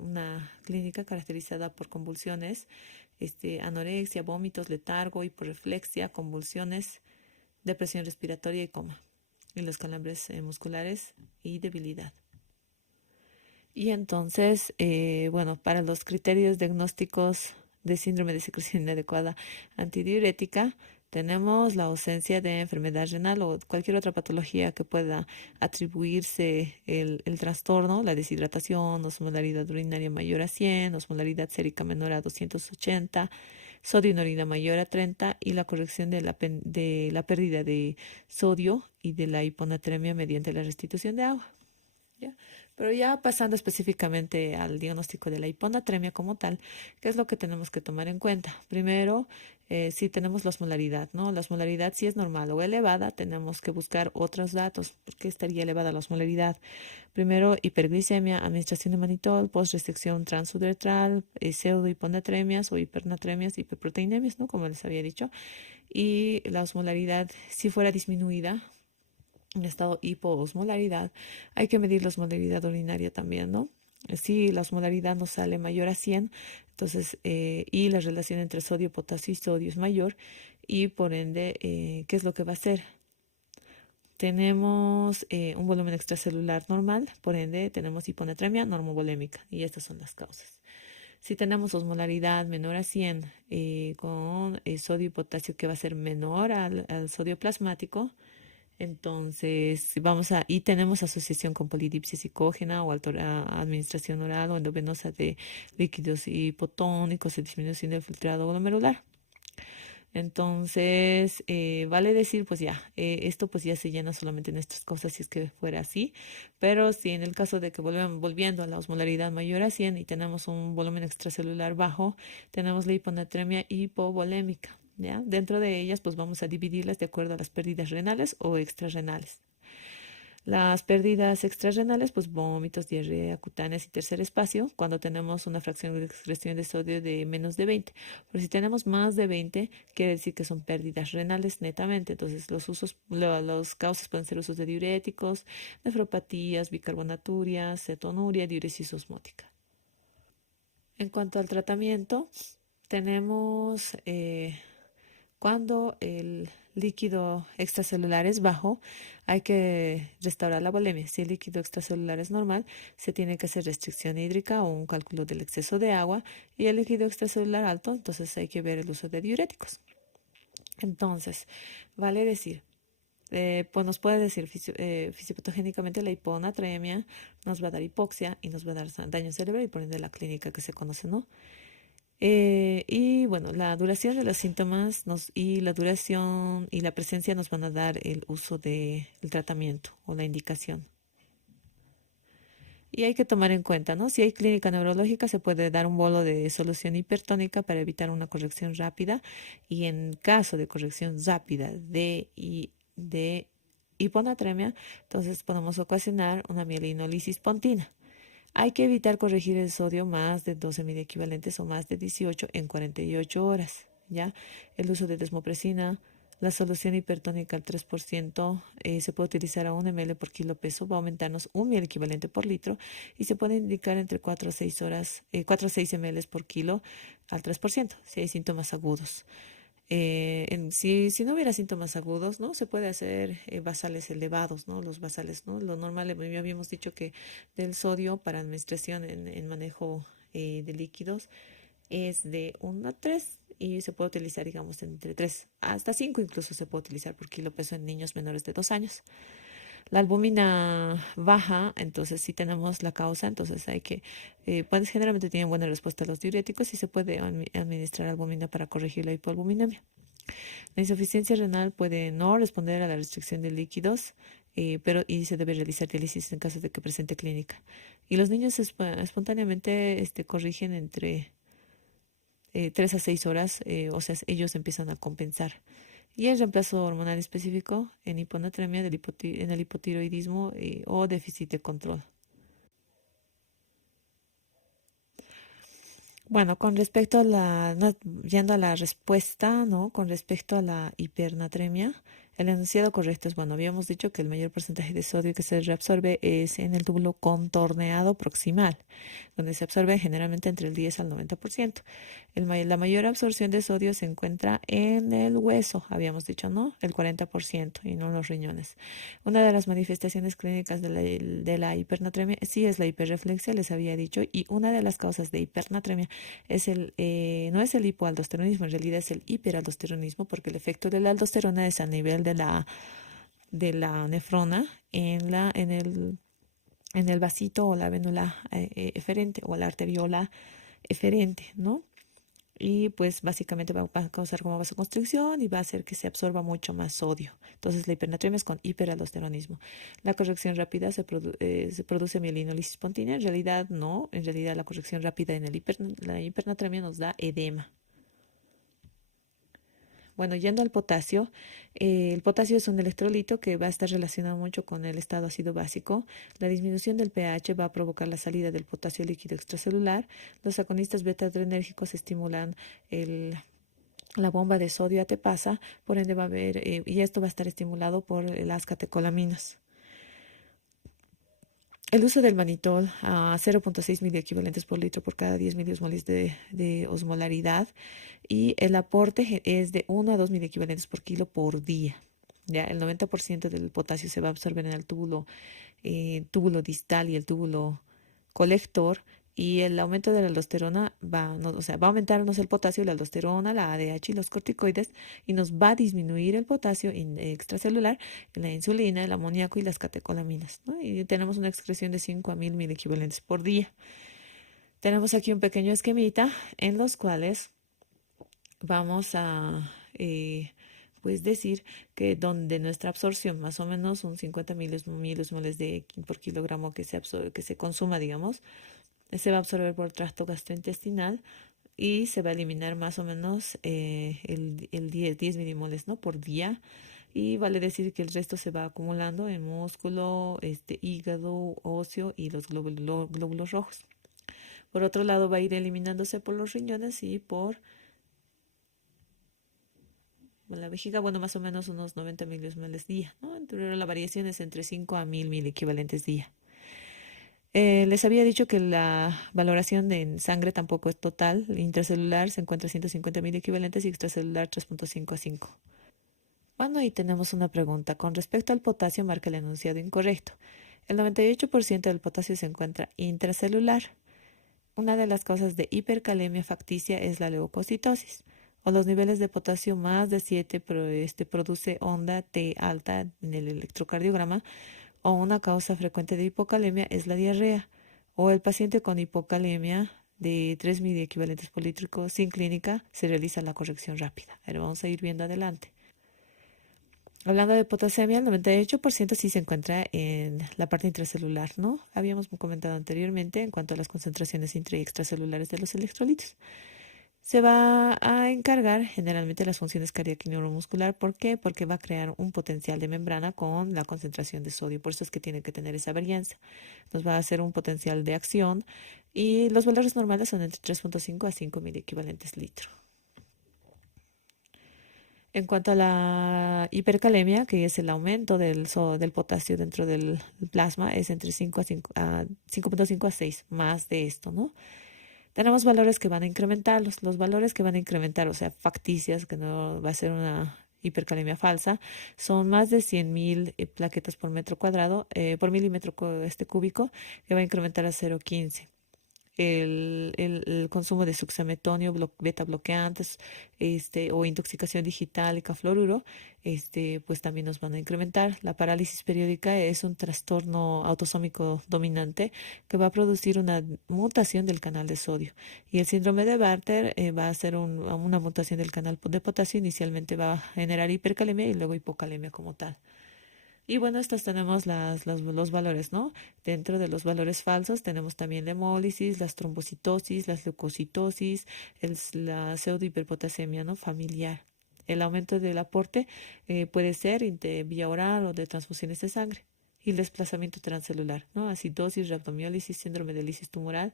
una clínica caracterizada por convulsiones, anorexia, vómitos, letargo, hiporreflexia, convulsiones, depresión respiratoria y coma, y los calambres musculares y debilidad. Y entonces, bueno, para los criterios diagnósticos de síndrome de secreción inadecuada antidiurética, tenemos la ausencia de enfermedad renal o cualquier otra patología que pueda atribuirse el trastorno, la deshidratación, osmolaridad urinaria mayor a 100, osmolaridad sérica menor a 280, sodio en orina mayor a 30 y la corrección de la pérdida de sodio y de la hiponatremia mediante la restitución de agua. ¿Ya? Pero ya pasando específicamente al diagnóstico de la hiponatremia como tal, ¿qué es lo que tenemos que tomar en cuenta? Primero, si tenemos la osmolaridad, ¿no? La osmolaridad si es normal o elevada, tenemos que buscar otros datos. ¿Por qué estaría elevada la osmolaridad? Primero, hiperglicemia, administración de manitol, postrestricción transuretral, pseudohiponatremias o hipernatremias, hiperproteinemias, ¿no? Como les había dicho. Y la osmolaridad, si fuera disminuida, en estado hipoosmolaridad, hay que medir la osmolaridad urinaria también, ¿no? Si la osmolaridad nos sale mayor a 100, entonces, y la relación entre sodio, potasio y sodio es mayor, y por ende, ¿qué es lo que va a hacer? Tenemos un volumen extracelular normal, por ende tenemos hiponatremia normovolémica, y estas son las causas. Si tenemos osmolaridad menor a 100 con sodio y potasio que va a ser menor al sodio plasmático, entonces, y tenemos asociación con polidipsia psicógena o administración oral o endovenosa de líquidos hipotónicos y disminución del filtrado glomerular. Entonces, vale decir, pues ya, esto pues ya se llena solamente en estas cosas si es que fuera así, pero si en el caso de que volviendo a la osmolaridad mayor a 100 y tenemos un volumen extracelular bajo, tenemos la hiponatremia hipovolémica. ¿Ya? Dentro de ellas, pues vamos a dividirlas de acuerdo a las pérdidas renales o extrarrenales. Las pérdidas extrarrenales, pues vómitos, diarrea, cutáneas y tercer espacio, cuando tenemos una fracción de excreción de sodio de menos de 20. Pero si tenemos más de 20, quiere decir que son pérdidas renales netamente. Entonces, los causas pueden ser usos de diuréticos, nefropatías, bicarbonaturia, cetonuria, diuresis osmótica. En cuanto al tratamiento, tenemos cuando el líquido extracelular es bajo, hay que restaurar la volemia. Si el líquido extracelular es normal, se tiene que hacer restricción hídrica o un cálculo del exceso de agua. Y el líquido extracelular alto, entonces hay que ver el uso de diuréticos. Entonces, vale decir, pues nos puede decir fisiopatogénicamente la hiponatremia, nos va a dar hipoxia y nos va a dar daño cerebral y por ende la clínica que se conoce, ¿no? Y bueno, la duración de los síntomas y la duración y la presencia nos van a dar el uso del tratamiento o la indicación. Y hay que tomar en cuenta, ¿no? Si hay clínica neurológica, se puede dar un bolo de solución hipertónica para evitar una corrección rápida. Y en caso de corrección rápida de hiponatremia, entonces podemos ocasionar una mielinolisis pontina. Hay que evitar corregir el sodio más de 12 miliequivalentes o más de 18 en 48 horas, ¿ya? El uso de desmopresina, la solución hipertónica al 3% se puede utilizar a 1 ml por kilo peso, va a aumentarnos 1 miliequivalente por litro y se puede indicar entre 4 a 6 horas, 4 a 6 ml por kilo al 3% si hay síntomas agudos. Si no hubiera síntomas agudos, ¿no? Se puede hacer basales elevados, ¿no? Los basales, ¿no? Lo normal, ya habíamos dicho que del sodio para administración en manejo de líquidos es de 1 a 3 y se puede utilizar, digamos, entre 3 hasta 5 incluso se puede utilizar por kilo peso en niños menores de 2 años. La albúmina baja, entonces si tenemos la causa, entonces pues generalmente tienen buena respuesta a los diuréticos y se puede administrar albúmina para corregir la hipoalbuminemia. La insuficiencia renal puede no responder a la restricción de líquidos, y se debe realizar diálisis en caso de que presente clínica. Y los niños espontáneamente corrigen entre 3 a 6 horas, o sea, ellos empiezan a compensar. Y el reemplazo hormonal específico en hiponatremia en el hipotiroidismo o déficit de control. Bueno, con respecto a yendo a la respuesta, ¿no? Con respecto a la hipernatremia, El enunciado correcto es, bueno, habíamos dicho que el mayor porcentaje de sodio que se reabsorbe es en el túbulo contorneado proximal, donde se absorbe generalmente entre el 10 al 90%. La mayor absorción de sodio se encuentra en el hueso, habíamos dicho, ¿no? El 40% y no en los riñones. Una de las manifestaciones clínicas de la hipernatremia sí es la hiperreflexia, les había dicho, y una de las causas de hipernatremia no es el hipoaldosteronismo, en realidad es el hiperaldosteronismo, porque el efecto de la aldosterona es a nivel de la nefrona en el vasito o la vénula eferente o la arteriola eferente, ¿no? Y pues básicamente va a causar como vasoconstricción y va a hacer que se absorba mucho más sodio. Entonces la hipernatremia es con hiperaldosteronismo. La corrección rápida se produce mielinolisis espontánea. En realidad no, en realidad la corrección rápida en la hipernatremia nos da edema. Bueno, yendo al potasio, el potasio es un electrolito que va a estar relacionado mucho con el estado ácido básico. La disminución del pH va a provocar la salida del potasio líquido extracelular. Los agonistas beta-adrenérgicos estimulan la bomba de sodio ATPasa, por ende va a haber, y esto va a estar estimulado por las catecolaminas. El uso del mannitol a 0,6 miliequivalentes por litro por cada 10 miliosmoles de osmolaridad, y el aporte es de 1 a 2 miliequivalentes por kilo por día. Ya el 90% del potasio se va a absorber en el túbulo distal y el túbulo colector, y el aumento de la aldosterona o sea, va a aumentarnos el potasio, la aldosterona, la ADH y los corticoides, y nos va a disminuir el potasio extracelular, la insulina, el amoníaco y las catecolaminas, ¿no? Y tenemos una excreción de 5 a 1000 miliequivalentes por día. Tenemos aquí un pequeño esquemita en los cuales vamos a pues decir que donde nuestra absorción, más o menos un 50 milismoles por kilogramo que se consuma, digamos, se va a absorber por el tracto gastrointestinal y se va a eliminar más o menos el 10 milimoles, ¿no? Por día. Y vale decir que el resto se va acumulando en músculo, hígado, óseo y los glóbulos rojos. Por otro lado, va a ir eliminándose por los riñones y por la vejiga, bueno, más o menos unos 90 milismoles día, ¿no? Pero la variación es entre 5 a 1000 equivalentes día. Les había dicho que la valoración en sangre tampoco es total. Intracelular se encuentra 150 equivalentes y extracelular 3,5 a 5. Bueno, ahí tenemos una pregunta. Con respecto al potasio, marca el enunciado incorrecto. El 98% del potasio se encuentra intracelular. Una de las causas de hipercalemia facticia es la leucocitosis, o los niveles de potasio más de 7 produce onda T alta en el electrocardiograma, o una causa frecuente de hipocalemia es la diarrea, o el paciente con hipocalemia de 3 miliequivalentes por litro sin clínica se realiza la corrección rápida. Pero vamos a ir viendo adelante. Hablando de potasemia, el 98% sí se encuentra en la parte intracelular, ¿no? Habíamos comentado anteriormente en cuanto a las concentraciones intra y extracelulares de los electrolitos. Se va a encargar generalmente de las funciones cardíaca y neuromuscular. ¿Por qué? Porque va a crear un potencial de membrana con la concentración de sodio. Por eso es que tiene que tener esa varianza. Nos va a hacer un potencial de acción y los valores normales son entre 3,5 a 5 mil equivalentes litro. En cuanto a la hipercalemia, que es el aumento del potasio dentro del plasma, es entre 5,5 a 6, más de esto, ¿no? Tenemos valores que van a incrementarlos. Los valores que van a incrementar, o sea, facticias, que no va a ser una hipercalemia falsa, son más de 100.000 plaquetas por metro cuadrado, por milímetro cúbico, que va a incrementar a 0,15. El consumo de suxametonio, beta bloqueantes, o intoxicación digital y cafluoruro, pues también nos van a incrementar. La parálisis periódica es un trastorno autosómico dominante que va a producir una mutación del canal de sodio. Y el síndrome de Bartter va a ser una mutación del canal de potasio. Inicialmente va a generar hipercalemia y luego hipocalemia como tal. Y bueno, estos tenemos los valores, ¿no? Dentro de los valores falsos tenemos también la hemólisis, las trombocitosis, las leucocitosis, la pseudohiperpotasemia, ¿no? Familiar. El aumento del aporte puede ser de vía oral o de transfusiones de sangre. Y el desplazamiento transcelular, ¿no? Acidosis, rhabdomiólisis, síndrome de lisis tumoral,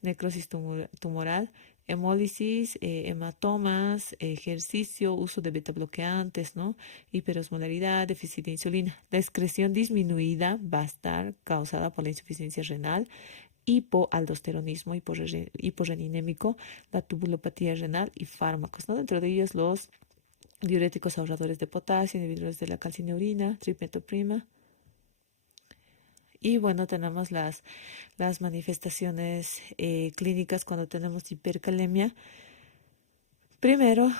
necrosis tumoral, Hemólisis, hematomas, ejercicio, uso de betabloqueantes, ¿no? Hiperosmolaridad, déficit de insulina. La excreción disminuida va a estar causada por la insuficiencia renal, hipoaldosteronismo, hiporreninémico, la tubulopatía renal y fármacos, ¿no? Dentro de ellos los diuréticos ahorradores de potasio, inhibidores de la calcineurina, tripetoprima. Y bueno, tenemos las manifestaciones clínicas cuando tenemos hipercalemia. Primero,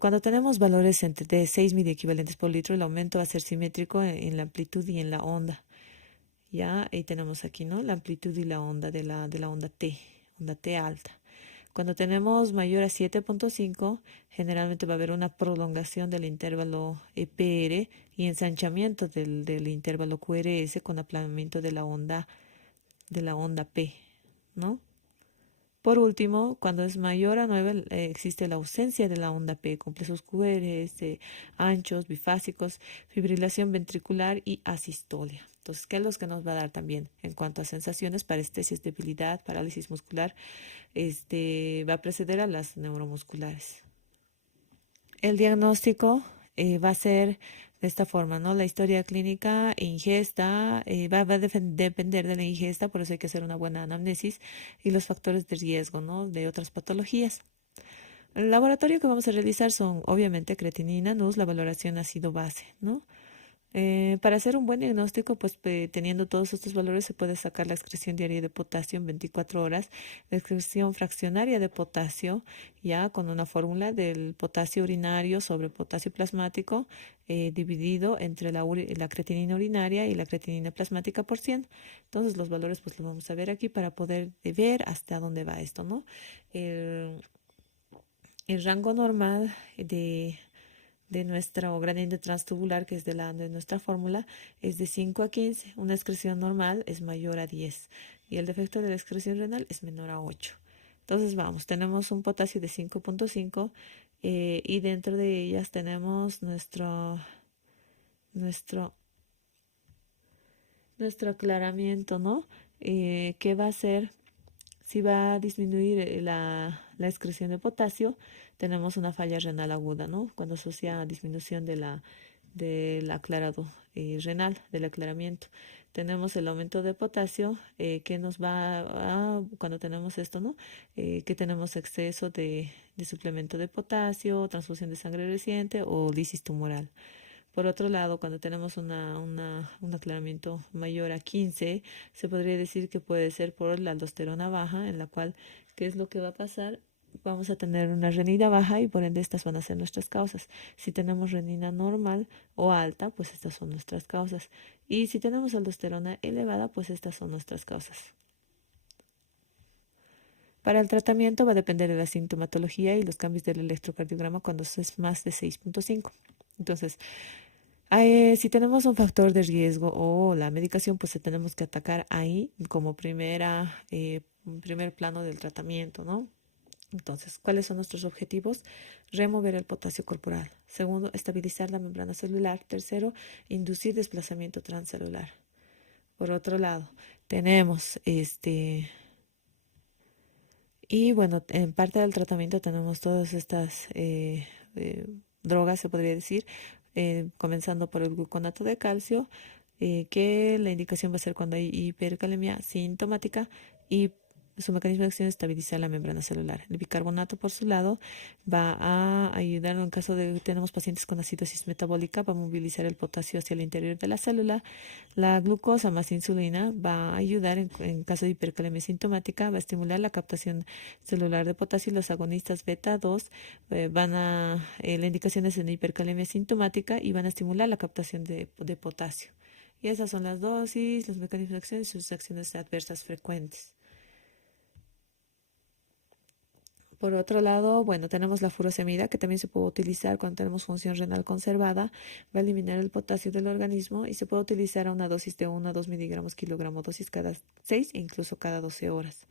cuando tenemos valores de 6 miliequivalentes por litro, el aumento va a ser simétrico en la amplitud y en la onda. Ya, ahí tenemos aquí, ¿no? La amplitud y la onda de la onda T alta. Cuando tenemos mayor a 7.5, generalmente va a haber una prolongación del intervalo EPR y ensanchamiento del intervalo QRS con aplanamiento de la onda P, ¿no? Por último, cuando es mayor a 9, existe la ausencia de la onda P, complejos QRS, anchos, bifásicos, fibrilación ventricular y asistolia. Entonces, ¿qué es lo que nos va a dar también en cuanto a sensaciones? Parestesis, debilidad, parálisis muscular, va a preceder a las neuromusculares. El diagnóstico va a ser de esta forma, ¿no? La historia clínica, ingesta, va a depender de la ingesta, por eso hay que hacer una buena anamnesis y los factores de riesgo, ¿no? De otras patologías. El laboratorio que vamos a realizar son, obviamente, creatinina, NUS, la valoración ácido base, ¿no? Para hacer un buen diagnóstico, pues teniendo todos estos valores se puede sacar la excreción diaria de potasio en 24 horas, la excreción fraccionaria de potasio, ya con una fórmula del potasio urinario sobre potasio plasmático dividido entre la creatinina urinaria y la creatinina plasmática por 100. Entonces los valores pues los vamos a ver aquí para poder ver hasta dónde va esto, ¿no? El, el rango normal de nuestro gradiente transtubular, que es de nuestra fórmula, es de 5 a 15. Una excreción normal es mayor a 10 y el defecto de la excreción renal es menor a 8. Entonces vamos, tenemos un potasio de 5.5 y dentro de ellas tenemos nuestro, nuestro aclaramiento, ¿no? ¿Qué va a ser? Si va a disminuir la excreción de potasio, tenemos una falla renal aguda, ¿no? Cuando asocia a disminución del aclarado renal, del aclaramiento. Tenemos el aumento de potasio que nos va cuando tenemos esto, ¿no? Que tenemos exceso de suplemento de potasio, transfusión de sangre reciente o lisis tumoral. Por otro lado, cuando tenemos un aclaramiento mayor a 15, se podría decir que puede ser por la aldosterona baja, en la cual, ¿qué es lo que va a pasar? Vamos a tener una renina baja y por ende estas van a ser nuestras causas. Si tenemos renina normal o alta, pues estas son nuestras causas. Y si tenemos aldosterona elevada, pues estas son nuestras causas. Para el tratamiento va a depender de la sintomatología y los cambios del electrocardiograma cuando es más de 6.5. Entonces, si tenemos un factor de riesgo o la medicación, pues tenemos que atacar ahí como primer plano del tratamiento, ¿no? Entonces, ¿cuáles son nuestros objetivos? Remover el potasio corporal. Segundo, estabilizar la membrana celular. Tercero, inducir desplazamiento transcelular. Por otro lado, tenemos y bueno, en parte del tratamiento tenemos todas estas drogas, se podría decir, comenzando por el gluconato de calcio, que la indicación va a ser cuando hay hipercalemia sintomática y su mecanismo de acción es estabilizar la membrana celular. El bicarbonato, por su lado, va a ayudar en caso de que tenemos pacientes con acidosis metabólica, va a movilizar el potasio hacia el interior de la célula. La glucosa más insulina va a ayudar en caso de hipercalemia sintomática, va a estimular la captación celular de potasio y los agonistas beta 2 la indicación es en hipercalemia sintomática y van a estimular la captación de potasio. Y esas son las dosis, los mecanismos de acción y sus acciones adversas frecuentes. Por otro lado, bueno, tenemos la furosemida, que también se puede utilizar cuando tenemos función renal conservada, va a eliminar el potasio del organismo y se puede utilizar a una dosis de 1 a 2 miligramos kilogramo dosis cada 6 e incluso cada 12 horas.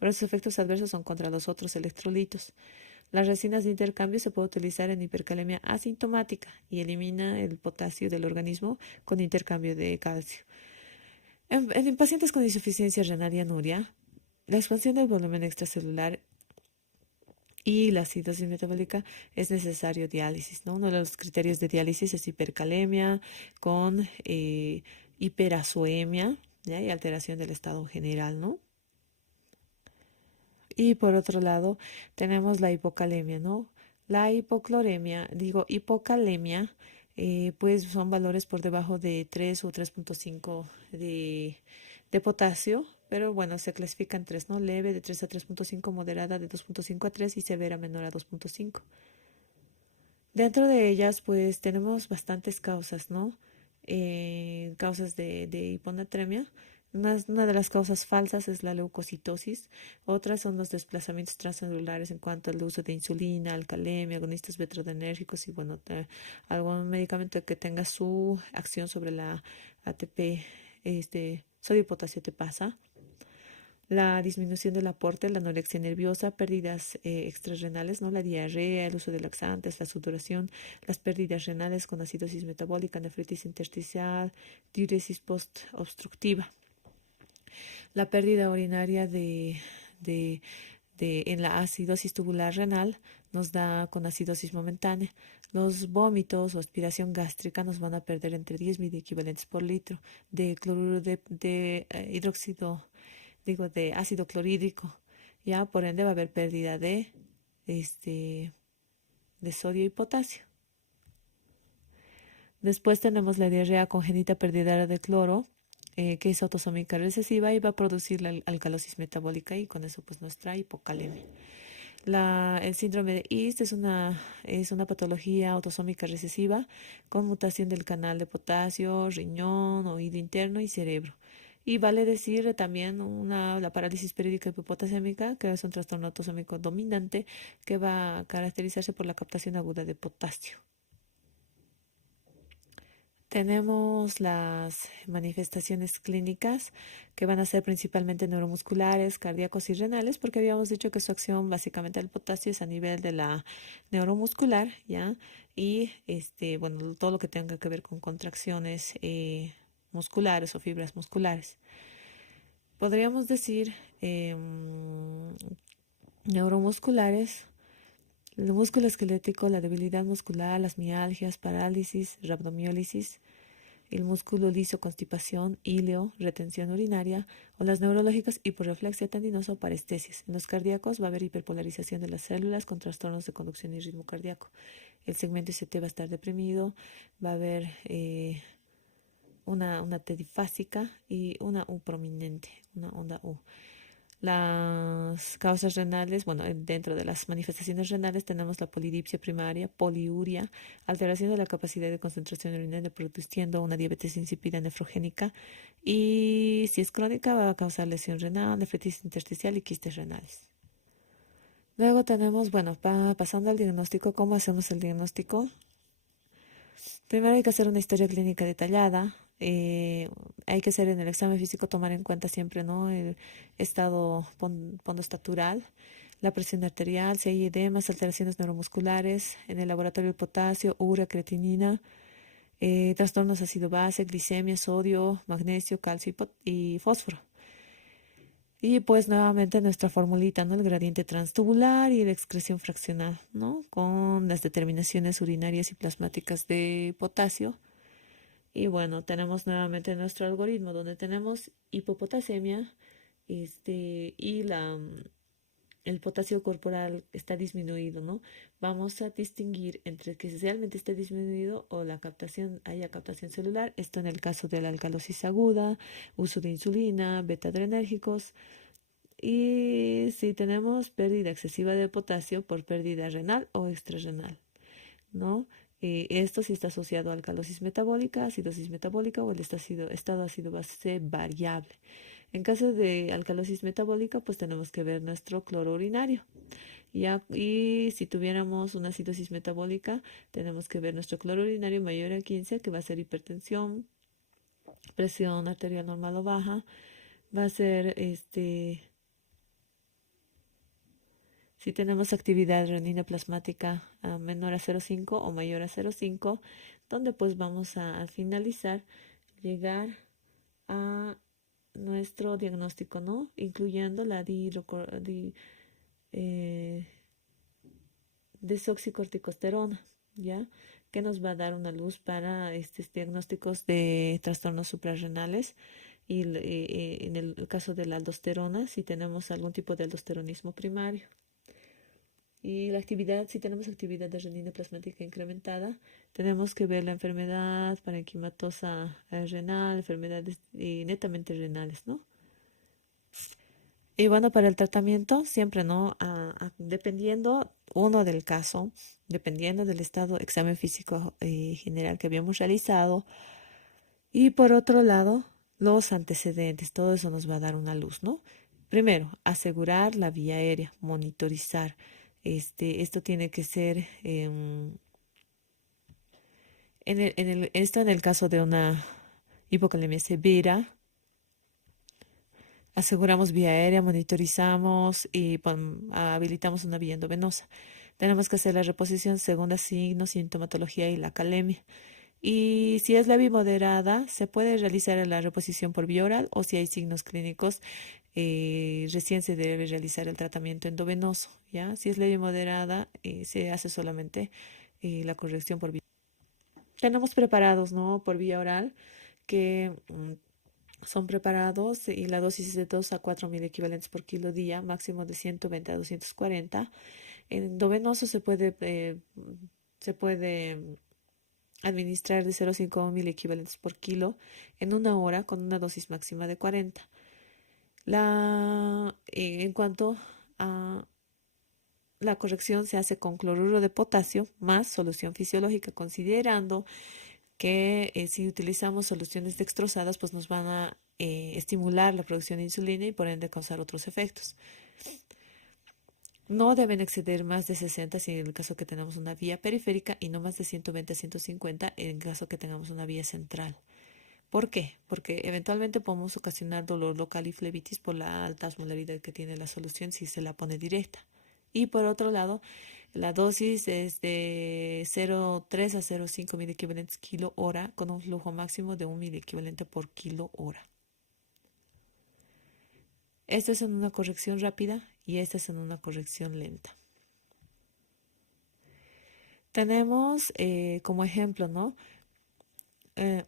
Pero sus efectos adversos son contra los otros electrolitos. Las resinas de intercambio se puede utilizar en hipercalemia asintomática y elimina el potasio del organismo con intercambio de calcio. En pacientes con insuficiencia renal y anuria, la expansión del volumen extracelular y la acidosis metabólica es necesario diálisis, ¿no? Uno de los criterios de diálisis es hipercalemia con hiperazoemia, ¿ya? Y alteración del estado general, ¿no? Y por otro lado, tenemos la hipocalemia, ¿no? La hipocloremia, digo, hipocalemia, pues son valores por debajo de 3 o 3,5 de potasio, pero bueno, se clasifica en tres, ¿no? Leve de 3 a 3,5, moderada de 2,5 a 3 y severa menor a 2,5. Dentro de ellas, pues tenemos bastantes causas, ¿no? Causas de hiponatremia. Una de las causas falsas es la leucocitosis. Otras son los desplazamientos transcelulares en cuanto al uso de insulina, alcalemia, agonistas betadrenérgicos y, bueno, algún medicamento que tenga su acción sobre la ATP, sodio y potasio te pasa. La disminución del aporte, la anorexia nerviosa, pérdidas extrarrenales, ¿no? La diarrea, el uso de laxantes, la sudoración, las pérdidas renales con acidosis metabólica, nefritis intersticial, diuresis postobstructiva. La pérdida urinaria de, en la acidosis tubular renal nos da con acidosis momentánea. Los vómitos o aspiración gástrica nos van a perder entre 10 miliequivalentes por litro de cloruro de hidróxido, digo, de ácido clorhídrico. Ya, por ende va a haber pérdida este, de sodio y potasio. Después tenemos la diarrea congénita perdidera de cloro, que es autosómica recesiva y va a producir la alcalosis metabólica y con eso pues nuestra hipocalemia. El síndrome de East es una patología autosómica recesiva con mutación del canal de potasio, riñón, oído interno y cerebro. Y vale decir también la parálisis periódica hipopotasémica, que es un trastorno autosómico dominante que va a caracterizarse por la captación aguda de potasio. Tenemos las manifestaciones clínicas que van a ser principalmente neuromusculares, cardíacos y renales, porque habíamos dicho que su acción básicamente del potasio es a nivel de la neuromuscular, ¿ya? Y bueno, todo lo que tenga que ver con contracciones musculares o fibras musculares. Podríamos decir neuromusculares, el músculo esquelético, la debilidad muscular, las mialgias, parálisis, rhabdomiólisis, el músculo liso, constipación, íleo, retención urinaria, o las neurológicas, hiporreflexia tendinosa o parestesias. En los cardíacos va a haber hiperpolarización de las células con trastornos de conducción y ritmo cardíaco. El segmento ICT va a estar deprimido, va a haber una T difásica y una U prominente, una onda U. Las causas renales, bueno, dentro de las manifestaciones renales tenemos la polidipsia primaria, poliuria, alteración de la capacidad de concentración urinaria produciendo una diabetes insípida nefrogénica y si es crónica va a causar lesión renal, nefritis intersticial y quistes renales. Luego tenemos, bueno, pasando al diagnóstico, ¿cómo hacemos el diagnóstico? Primero hay que hacer una historia clínica detallada. Hay que hacer en el examen físico tomar en cuenta siempre, ¿no? El estado pondoestatural, la presión arterial, si hay edemas, alteraciones neuromusculares, en el laboratorio el potasio, urea, creatinina, trastornos ácido-base, glicemia, sodio, magnesio, calcio y fósforo. Y pues nuevamente nuestra formulita, ¿no? El gradiente transtubular y la excreción fraccional, ¿no? Con las determinaciones urinarias y plasmáticas de potasio. Y bueno, tenemos nuevamente nuestro algoritmo donde tenemos hipopotasemia, y el potasio corporal está disminuido, ¿no? Vamos a distinguir entre que realmente esté disminuido o haya captación celular. Esto en el caso de la alcalosis aguda, uso de insulina, beta-adrenérgicos. Y si tenemos pérdida excesiva de potasio por pérdida renal o extrarrenal, ¿no? Esto sí está asociado a alcalosis metabólica, acidosis metabólica o el estado ácido base variable. En caso de alcalosis metabólica, pues tenemos que ver nuestro cloro urinario. Y si tuviéramos una acidosis metabólica, tenemos que ver nuestro cloro urinario mayor a 15, que va a ser hipertensión, presión arterial normal o baja, va a ser si tenemos actividad renina plasmática menor a 0,5 o mayor a 0,5, donde pues vamos a al finalizar llegar a nuestro diagnóstico, ¿no? Incluyendo la eh, desoxicorticosterona, ¿ya? Que nos va a dar una luz para estos diagnósticos de trastornos suprarrenales y en el caso de la aldosterona, si tenemos algún tipo de aldosteronismo primario. Y la actividad, si tenemos actividad de renina plasmática incrementada, tenemos que ver la enfermedad parenquimatosa renal, enfermedades netamente renales, ¿no? Y bueno, para el tratamiento, siempre, ¿no? Dependiendo, uno, del caso, dependiendo del estado, examen físico general que habíamos realizado, y por otro lado, los antecedentes, todo eso nos va a dar una luz, ¿no? Primero, asegurar la vía aérea, monitorizar. Esto tiene que ser, esto en el caso de una hipocalemia severa, aseguramos vía aérea, monitorizamos y habilitamos una vía endovenosa. Tenemos que hacer la reposición según los signos, sintomatología y la calemia. Y si es la bimoderada, se puede realizar la reposición por vía oral o si hay signos clínicos, recién se debe realizar el tratamiento endovenoso, ¿ya? Si es leve moderada, se hace solamente la corrección por vía. Tenemos preparados, ¿no? Por vía oral que son preparados y la dosis es de 2 a 4.000 equivalentes por kilo día, máximo de 120 a 240. En endovenoso se puede administrar de 0,5 mil equivalentes por kilo en una hora con una dosis máxima de 40. En cuanto a la corrección, se hace con cloruro de potasio más solución fisiológica, considerando que si utilizamos soluciones dextrosadas, pues nos van a estimular la producción de insulina y por ende causar otros efectos. No deben exceder más de 60 si en el caso que tengamos una vía periférica y no más de 120 a 150 en el caso que tengamos una vía central. ¿Por qué? Porque eventualmente podemos ocasionar dolor local y flebitis por la alta osmolaridad que tiene la solución si se la pone directa. Y por otro lado, la dosis es de 0,3 a 0,5 mil equivalentes kilo hora con un flujo máximo de 1 mil equivalente por kilo hora. Esto es en una corrección rápida y esta es en una corrección lenta. Tenemos como ejemplo, ¿no?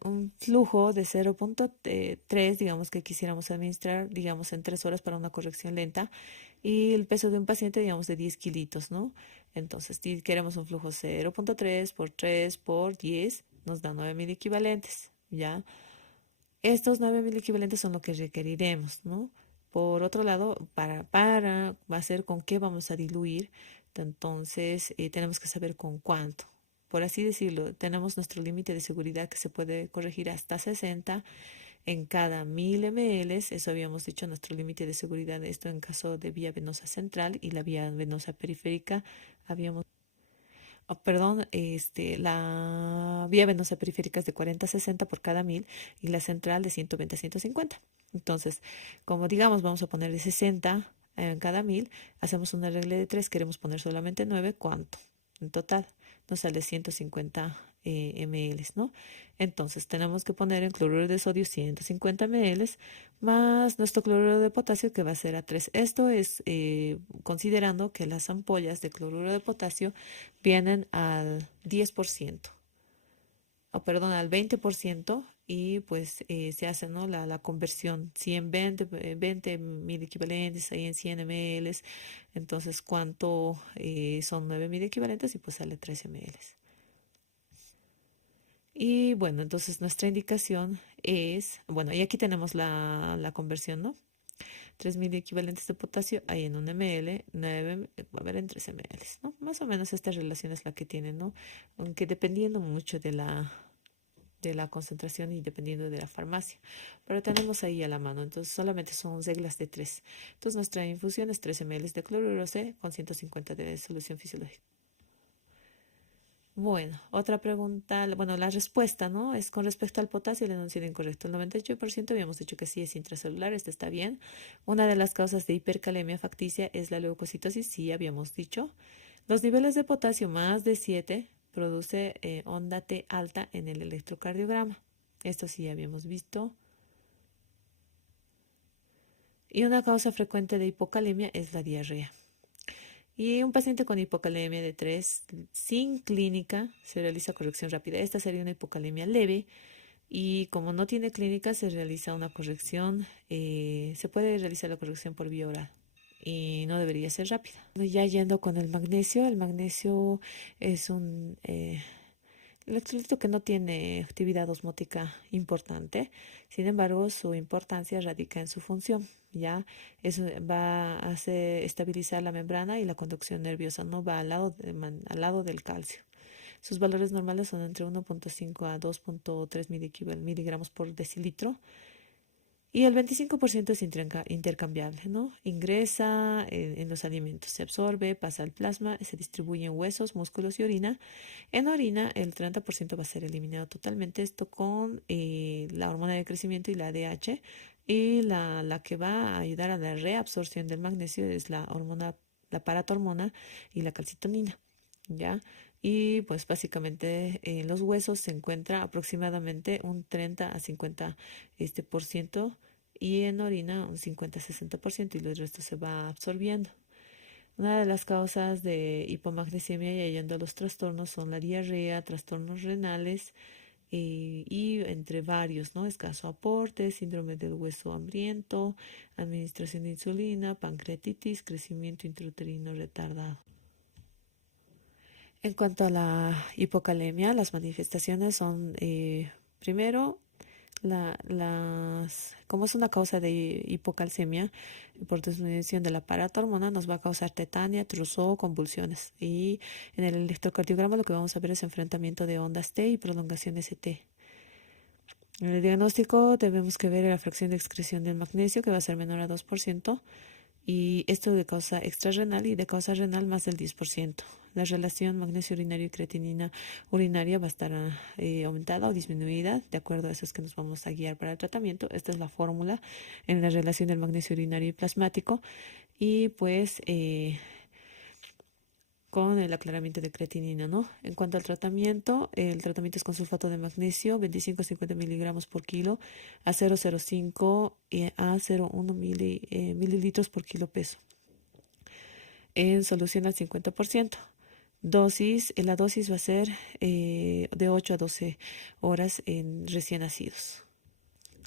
Un flujo de 0,3, digamos que quisiéramos administrar, digamos, en 3 horas para una corrección lenta, y el peso de un paciente, digamos, de 10 kilitos, ¿no? Entonces, si queremos un flujo 0,3 por 3 por 10, nos da 9.000 equivalentes, ¿ya? Estos 9.000 equivalentes son lo que requeriremos, ¿no? Por otro lado, va a ser con qué vamos a diluir, entonces tenemos que saber con cuánto. Por así decirlo, tenemos nuestro límite de seguridad que se puede corregir hasta 60 en cada 1.000 ml. Eso habíamos dicho, nuestro límite de seguridad, esto en caso de vía venosa central y la vía venosa periférica, habíamos perdón, la vía venosa periférica es de 40 a 60 por cada 1.000 y la central de 120 a 150. Entonces, como digamos, vamos a poner de 60 en cada 1.000, hacemos una regla de 3, queremos poner solamente 9, ¿cuánto? En total, nos sale 150 ml, ¿no? Entonces, tenemos que poner en cloruro de sodio 150 ml más nuestro cloruro de potasio que va a ser a 3. Esto es considerando que las ampollas de cloruro de potasio vienen al 10%, o perdón, al 20%, y pues se hace, ¿no? la conversión, 20.000 equivalentes, ahí en 100 ml, entonces cuánto son 9.000 equivalentes y pues sale 13 ml. Y bueno, entonces nuestra indicación es, bueno, y aquí tenemos la conversión, ¿no? 3.000 equivalentes de potasio hay en 1 ml, 9 va a haber en 3 ml, ¿no? Más o menos esta relación es la que tienen, ¿no? Aunque dependiendo mucho de la concentración y dependiendo de la farmacia. Pero tenemos ahí a la mano, entonces solamente son reglas de 3. Entonces nuestra infusión es 3 ml de cloruro C con 150 de solución fisiológica. Bueno, otra pregunta, bueno, la respuesta, ¿no? Es con respecto al potasio, el enunciado incorrecto. El 98% habíamos dicho que sí es intracelular, este está bien. Una de las causas de hipercalemia facticia es la leucocitosis, sí habíamos dicho. Los niveles de potasio más de 7 produce onda T alta en el electrocardiograma. Esto sí habíamos visto. Y una causa frecuente de hipocalemia es la diarrea. Y un paciente con hipocalemia de 3 sin clínica se realiza corrección rápida. Esta sería una hipocalemia leve y como no tiene clínica se realiza una corrección, se puede realizar la corrección por vía oral y no debería ser rápida. Ya yendo con el magnesio es un electrolito que no tiene actividad osmótica importante, sin embargo, su importancia radica en su función, ¿ya? Eso va a estabilizar la membrana y la conducción nerviosa, no va al lado del calcio. Sus valores normales son entre 1.5 a 2.3 miligramos por decilitro y el 25% es intercambiable, ¿no? Ingresa en los alimentos, se absorbe, pasa al plasma, se distribuye en huesos, músculos y orina. En orina, el 30% va a ser eliminado totalmente, esto con la hormona de crecimiento y la ADH. Y la que va a ayudar a la reabsorción del magnesio es la hormona, la paratormona y la calcitonina, ¿ya? Y pues básicamente en los huesos se encuentra aproximadamente un 30 a 50 por ciento y en orina un 50-60% y el resto se va absorbiendo. Una de las causas de hipomagnesemia y yendo a los trastornos son la diarrea, trastornos renales y entre varios, ¿no? Escaso aporte, síndrome del hueso hambriento, administración de insulina, pancreatitis, crecimiento intrauterino retardado. En cuanto a la hipocalemia, las manifestaciones son, primero, como es una causa de hipocalcemia, por disminución de la paratormona, nos va a causar tetania, truzó, convulsiones. Y en el electrocardiograma lo que vamos a ver es enfrentamiento de ondas T y prolongación ST. En el diagnóstico debemos que ver la fracción de excreción del magnesio, que va a ser menor a 2%, y esto de causa extrarrenal y de causa renal más del 10%. La relación magnesio urinario y creatinina urinaria va a estar aumentada o disminuida, de acuerdo a eso es que nos vamos a guiar para el tratamiento. Esta es la fórmula en la relación del magnesio urinario y plasmático y pues con el aclaramiento de creatinina, ¿no? En cuanto al tratamiento, el tratamiento es con sulfato de magnesio, 25 a 50 miligramos por kilo, a 0,05 y a 0,1 mililitros por kilo peso. En solución al 50%. La dosis va a ser de 8 a 12 horas en recién nacidos.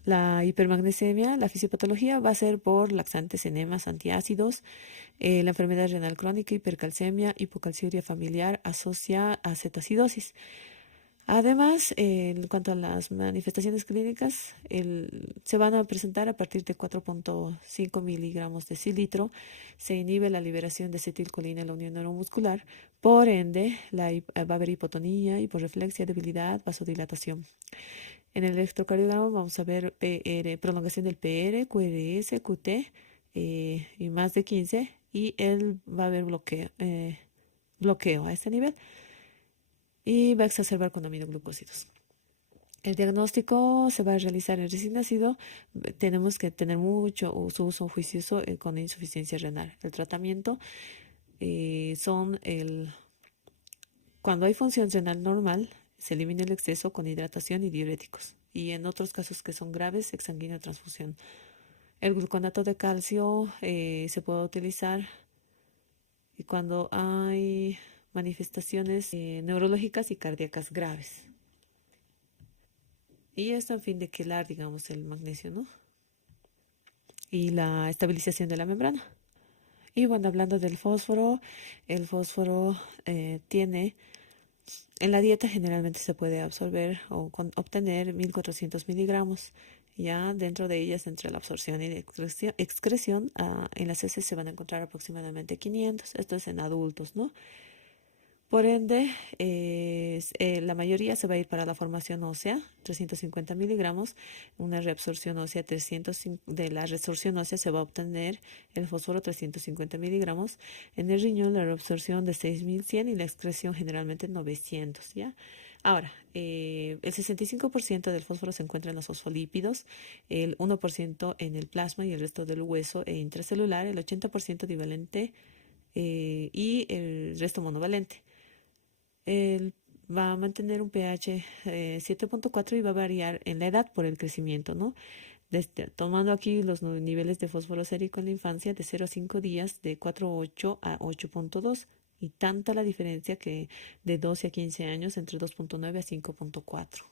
La hipermagnesemia, la fisiopatología va a ser por laxantes, enemas, antiácidos. La enfermedad renal crónica, hipercalcemia, hipocalciuria familiar asocia a cetoacidosis. Además, en cuanto a las manifestaciones clínicas, se van a presentar a partir de 4.5 miligramos de cilitro. Se inhibe la liberación de acetilcolina en la unión neuromuscular. Por ende, va a haber hipotonía, hiporreflexia, debilidad, vasodilatación. En el electrocardiograma vamos a ver prolongación del PR, QRS, QT y más de 15. Y él va a haber bloqueo a este nivel y va a exacerbar con aminoglucósidos. El diagnóstico se va a realizar en recién nacido. Tenemos que tener mucho uso juicioso con insuficiencia renal. El tratamiento cuando hay función renal normal, se elimina el exceso con hidratación y diuréticos. Y en otros casos que son graves, exsanguíneo transfusión. El gluconato de calcio se puede utilizar cuando hay manifestaciones neurológicas y cardíacas graves. Y esto a fin de quelar, digamos, el magnesio, ¿no? Y la estabilización de la membrana. Y bueno, hablando del fósforo, el fósforo tiene, en la dieta generalmente se puede absorber o obtener 1400 miligramos. Ya dentro de ellas, entre la absorción y la excreción, en las heces se van a encontrar aproximadamente 500. Esto es en adultos, ¿no? Por ende, la mayoría se va a ir para la formación ósea, 350 miligramos, una reabsorción ósea de la resorción ósea se va a obtener el fósforo 350 miligramos, en el riñón la reabsorción de 6100 y la excreción generalmente 900, ¿ya? Ahora, el 65% del fósforo se encuentra en los fosfolípidos, el 1% en el plasma y el resto del hueso e intracelular, el 80% divalente y el resto monovalente. Él va a mantener un pH 7.4 y va a variar en la edad por el crecimiento, ¿no? tomando aquí los niveles de fósforo sérico en la infancia de 0 a 5 días, de 4,8 a 8,2, y tanta la diferencia que de 12 a 15 años entre 2,9 a 5,4.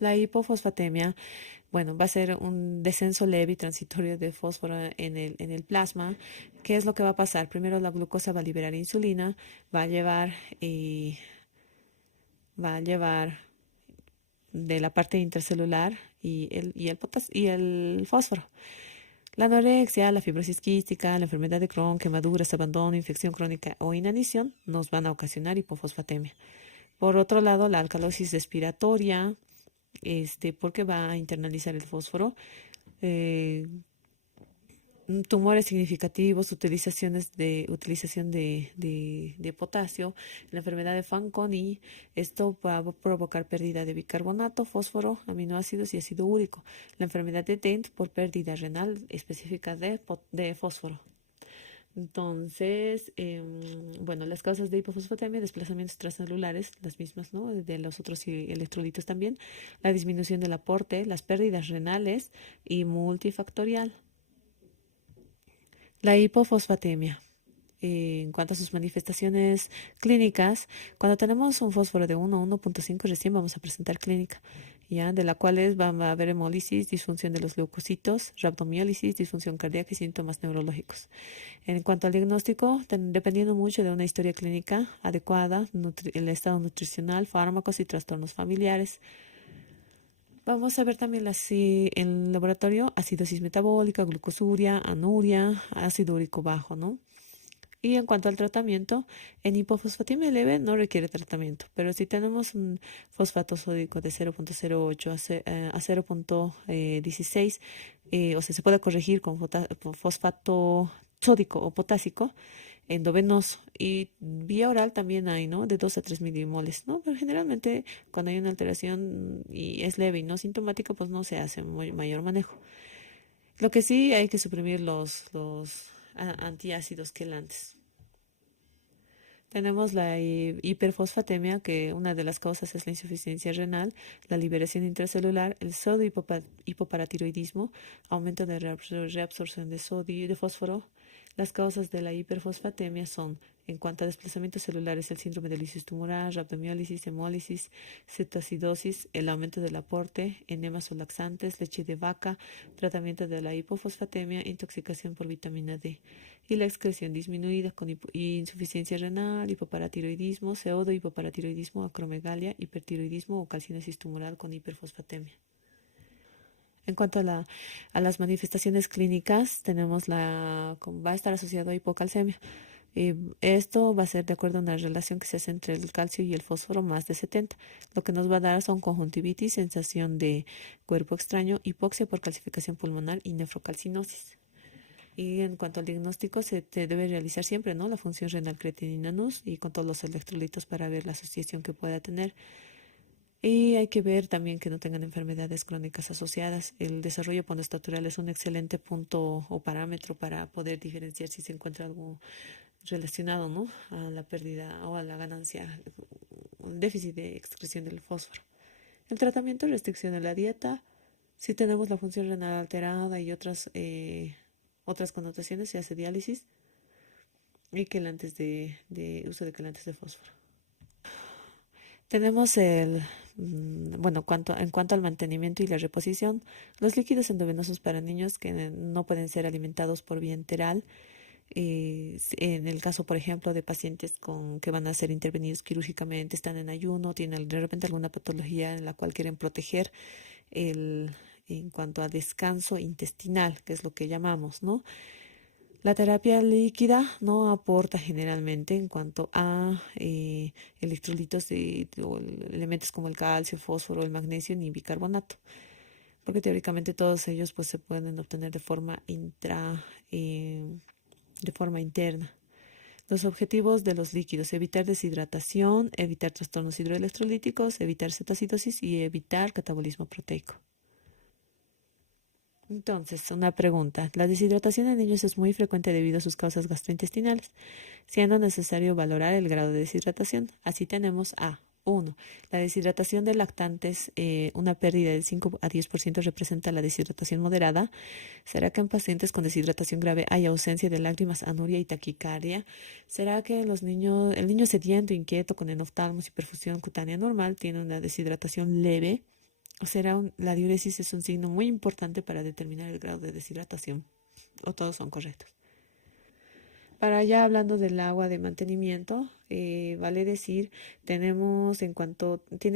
La hipofosfatemia, bueno, va a ser un descenso leve y transitorio de fósforo en el plasma. ¿Qué es lo que va a pasar? Primero la glucosa va a liberar insulina, va a llevar, eh, va a llevar de la parte intracelular y el fósforo. La anorexia, la fibrosis quística, la enfermedad de Crohn, quemaduras, abandono, infección crónica o inanición nos van a ocasionar hipofosfatemia. Por otro lado, la alcalosis respiratoria, porque va a internalizar el fósforo, eh, tumores significativos, utilización de potasio, la enfermedad de Fanconi. Esto va a provocar pérdida de bicarbonato, fósforo, aminoácidos y ácido úrico. La enfermedad de Dent por pérdida renal específica de fósforo. Entonces, bueno, las causas de hipofosfatemia, desplazamientos transcelulares, las mismas, ¿no? De los otros electrolitos también, la disminución del aporte, las pérdidas renales y multifactorial. La hipofosfatemia. En cuanto a sus manifestaciones clínicas, cuando tenemos un fósforo de 1 a 1,5 recién vamos a presentar clínica, ya, de la cual va a haber hemólisis, disfunción de los leucocitos, rhabdomiólisis, disfunción cardíaca y síntomas neurológicos. En cuanto al diagnóstico, dependiendo mucho de una historia clínica adecuada, el estado nutricional, fármacos y trastornos familiares. Vamos a ver también en el laboratorio acidosis metabólica, glucosuria, anuria, ácido úrico bajo, ¿no? Y en cuanto al tratamiento, en hipofosfatemia leve no requiere tratamiento, pero si tenemos un fosfato sódico de 0,08 a 0,16, o sea, se puede corregir con fosfato sódico o potásico endovenoso, y vía oral también hay, ¿no? De 2 a 3 milimoles, ¿no? Pero generalmente cuando hay una alteración y es leve y no sintomática, pues no se hace mayor manejo. Lo que sí hay que suprimir los antiácidos quelantes. Tenemos la hiperfosfatemia, que una de las causas es la insuficiencia renal, la liberación intracelular, el sodio hipoparatiroidismo, aumento de reabsorción de sodio y de fósforo. Las causas de la hiperfosfatemia son, en cuanto a desplazamientos celulares, el síndrome de lisios tumoral, rhabdomiólisis, hemólisis, cetoacidosis, el aumento del aporte, enemas o laxantes, leche de vaca, tratamiento de la hipofosfatemia, intoxicación por vitamina D y la excreción disminuida con insuficiencia renal, hipoparatiroidismo, pseudo-hipoparatiroidismo, acromegalia, hipertiroidismo o calcinosis tumoral con hiperfosfatemia. En cuanto a las manifestaciones clínicas, va a estar asociado a hipocalcemia. Esto va a ser de acuerdo a una relación que se hace entre el calcio y el fósforo más de 70. Lo que nos va a dar son conjuntivitis, sensación de cuerpo extraño, hipoxia por calcificación pulmonar y nefrocalcinosis. Y en cuanto al diagnóstico, se debe realizar siempre, ¿no? La función renal creatinina NUS y con todos los electrolitos para ver la asociación que pueda tener. Y hay que ver también que no tengan enfermedades crónicas asociadas. El desarrollo postnatural es un excelente punto o parámetro para poder diferenciar si se encuentra algo relacionado, ¿no? A la pérdida o a la ganancia, un déficit de excreción del fósforo. El tratamiento, restricción de la dieta. Si tenemos la función renal alterada y otras connotaciones, se hace diálisis y quelantes de uso de quelantes de fósforo. Tenemos bueno, en cuanto al mantenimiento y la reposición, los líquidos endovenosos para niños que no pueden ser alimentados por vía enteral. En el caso, por ejemplo, de pacientes que van a ser intervenidos quirúrgicamente, están en ayuno, tienen de repente alguna patología en la cual quieren proteger en cuanto a descanso intestinal, que es lo que llamamos, ¿no? La terapia líquida no aporta generalmente en cuanto a electrolitos o elementos como el calcio, fósforo, el magnesio ni bicarbonato, porque teóricamente todos ellos pues se pueden obtener de forma interna. Los objetivos de los líquidos: evitar deshidratación, evitar trastornos hidroelectrolíticos, evitar cetoacidosis y evitar catabolismo proteico. Entonces, una pregunta. La deshidratación en niños es muy frecuente debido a sus causas gastrointestinales, siendo necesario valorar el grado de deshidratación. Así tenemos a Uno, la deshidratación de lactantes, una pérdida del 5 a 10% representa la deshidratación moderada. ¿Será que en pacientes con deshidratación grave hay ausencia de lágrimas, anuria y taquicardia? ¿Será que el niño sediento, inquieto, con enoftalmos y perfusión cutánea normal, tiene una deshidratación leve? ¿O será la diuresis es un signo muy importante para determinar el grado de deshidratación? ¿O todos son correctos? Para ya hablando del agua de mantenimiento, vale decir, tiene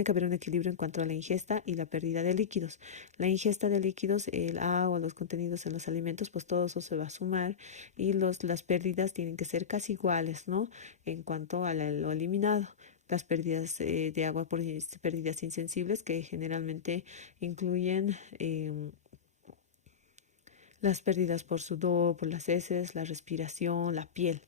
que haber un equilibrio en cuanto a la ingesta y la pérdida de líquidos. La ingesta de líquidos, el agua, los contenidos en los alimentos, pues todo eso se va a sumar y las pérdidas tienen que ser casi iguales, ¿no? En cuanto a lo eliminado. Las pérdidas de agua por pérdidas insensibles que generalmente incluyen las pérdidas por sudor, por las heces, la respiración, la piel,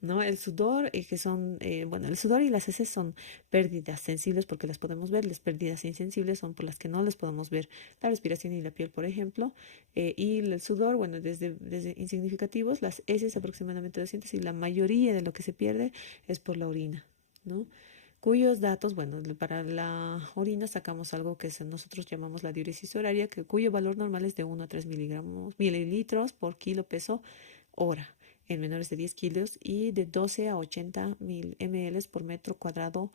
¿no? El sudor, el sudor y las heces son pérdidas sensibles porque las podemos ver, las pérdidas insensibles son por las que no les podemos ver, la respiración y la piel, por ejemplo, y el sudor, bueno, desde insignificativos, las heces aproximadamente 200 y la mayoría de lo que se pierde es por la orina, ¿no? Cuyos datos, bueno, para la orina sacamos algo que nosotros llamamos la diuresis horaria, cuyo valor normal es de 1 a 3 mililitros por kilo peso hora en menores de 10 kilos y de 12 a 80 mil ml por metro cuadrado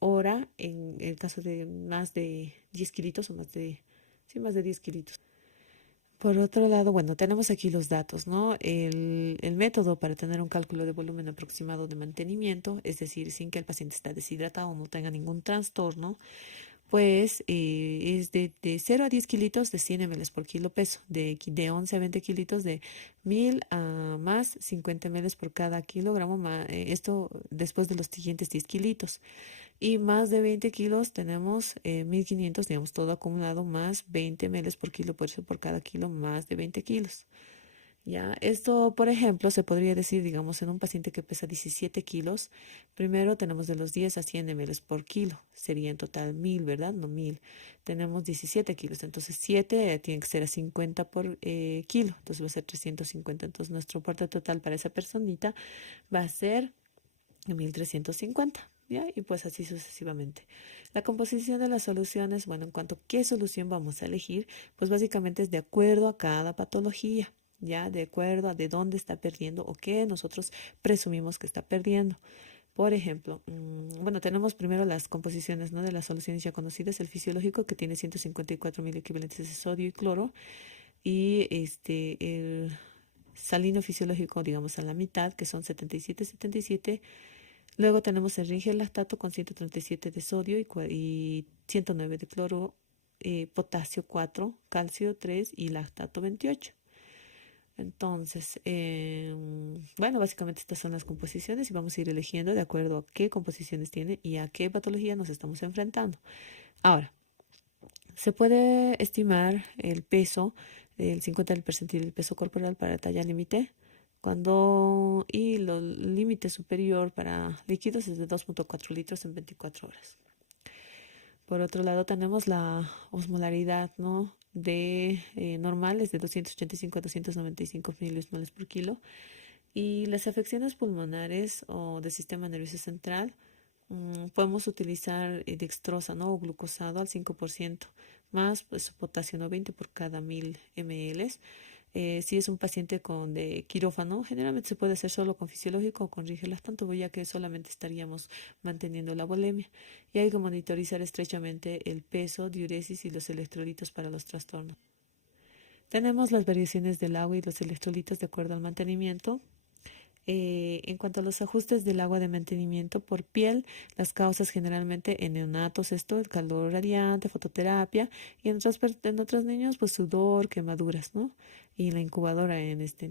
hora en el caso de más de 10 kilitos o más de 10 kilitos. Por otro lado, bueno, tenemos aquí los datos, ¿no? El método para tener un cálculo de volumen aproximado de mantenimiento, es decir, sin que el paciente esté deshidratado o no tenga ningún trastorno, pues es de 0 a 10 kilitos de 100 ml por kilo peso, de 11 a 20 kilitos de 1000 a más 50 ml por cada kilogramo, esto después de los siguientes 10 kilitos. Y más de 20 kilos tenemos 1500, digamos, todo acumulado, más 20 ml por kilo por cada kilo, más de 20 kilos. Ya, esto, por ejemplo, se podría decir, digamos, en un paciente que pesa 17 kilos, primero tenemos de los 10 a 100 ml por kilo, sería en total 1000, ¿verdad? No 1000. Tenemos 17 kilos, entonces 7 tiene que ser a 50 por kilo, entonces va a ser 350. Entonces nuestro aporte total para esa personita va a ser 1350. ¿Ya? Y pues así sucesivamente. La composición de las soluciones, bueno, en cuanto a qué solución vamos a elegir, pues básicamente es de acuerdo a cada patología, ya de acuerdo a de dónde está perdiendo o qué nosotros presumimos que está perdiendo. Por ejemplo, bueno, tenemos primero las composiciones, ¿no? De las soluciones ya conocidas, el fisiológico que tiene 154 mil equivalentes de sodio y cloro y el salino fisiológico, digamos, a la mitad, que son 77. Luego tenemos el Rigel lactato con 137 de sodio y 109 de cloro, potasio 4, calcio 3 y lactato 28. Entonces, bueno, básicamente estas son las composiciones y vamos a ir eligiendo de acuerdo a qué composiciones tiene y a qué patología nos estamos enfrentando. Ahora, se puede estimar el peso, el 50 del percentil del peso corporal para talla límite, y el límite superior para líquidos es de 2.4 litros en 24 horas. Por otro lado, tenemos la osmolaridad, ¿no? Normal es de 285 a 295 milimoles por kilo. Y las afecciones pulmonares o del sistema nervioso central, podemos utilizar dextrosa, ¿no? O glucosado al 5%, más pues, potasio 90 por cada 1000 ml. Si es un paciente de quirófano, generalmente se puede hacer solo con fisiológico o con rigelactanto, ya que solamente estaríamos manteniendo la volemia. Y hay que monitorizar estrechamente el peso, diuresis y los electrolitos para los trastornos. Tenemos las variaciones del agua y los electrolitos de acuerdo al mantenimiento. En cuanto a los ajustes del agua de mantenimiento por piel, las causas generalmente en neonatos, el calor radiante, fototerapia, y en otros niños, pues sudor, quemaduras, ¿no? Y la incubadora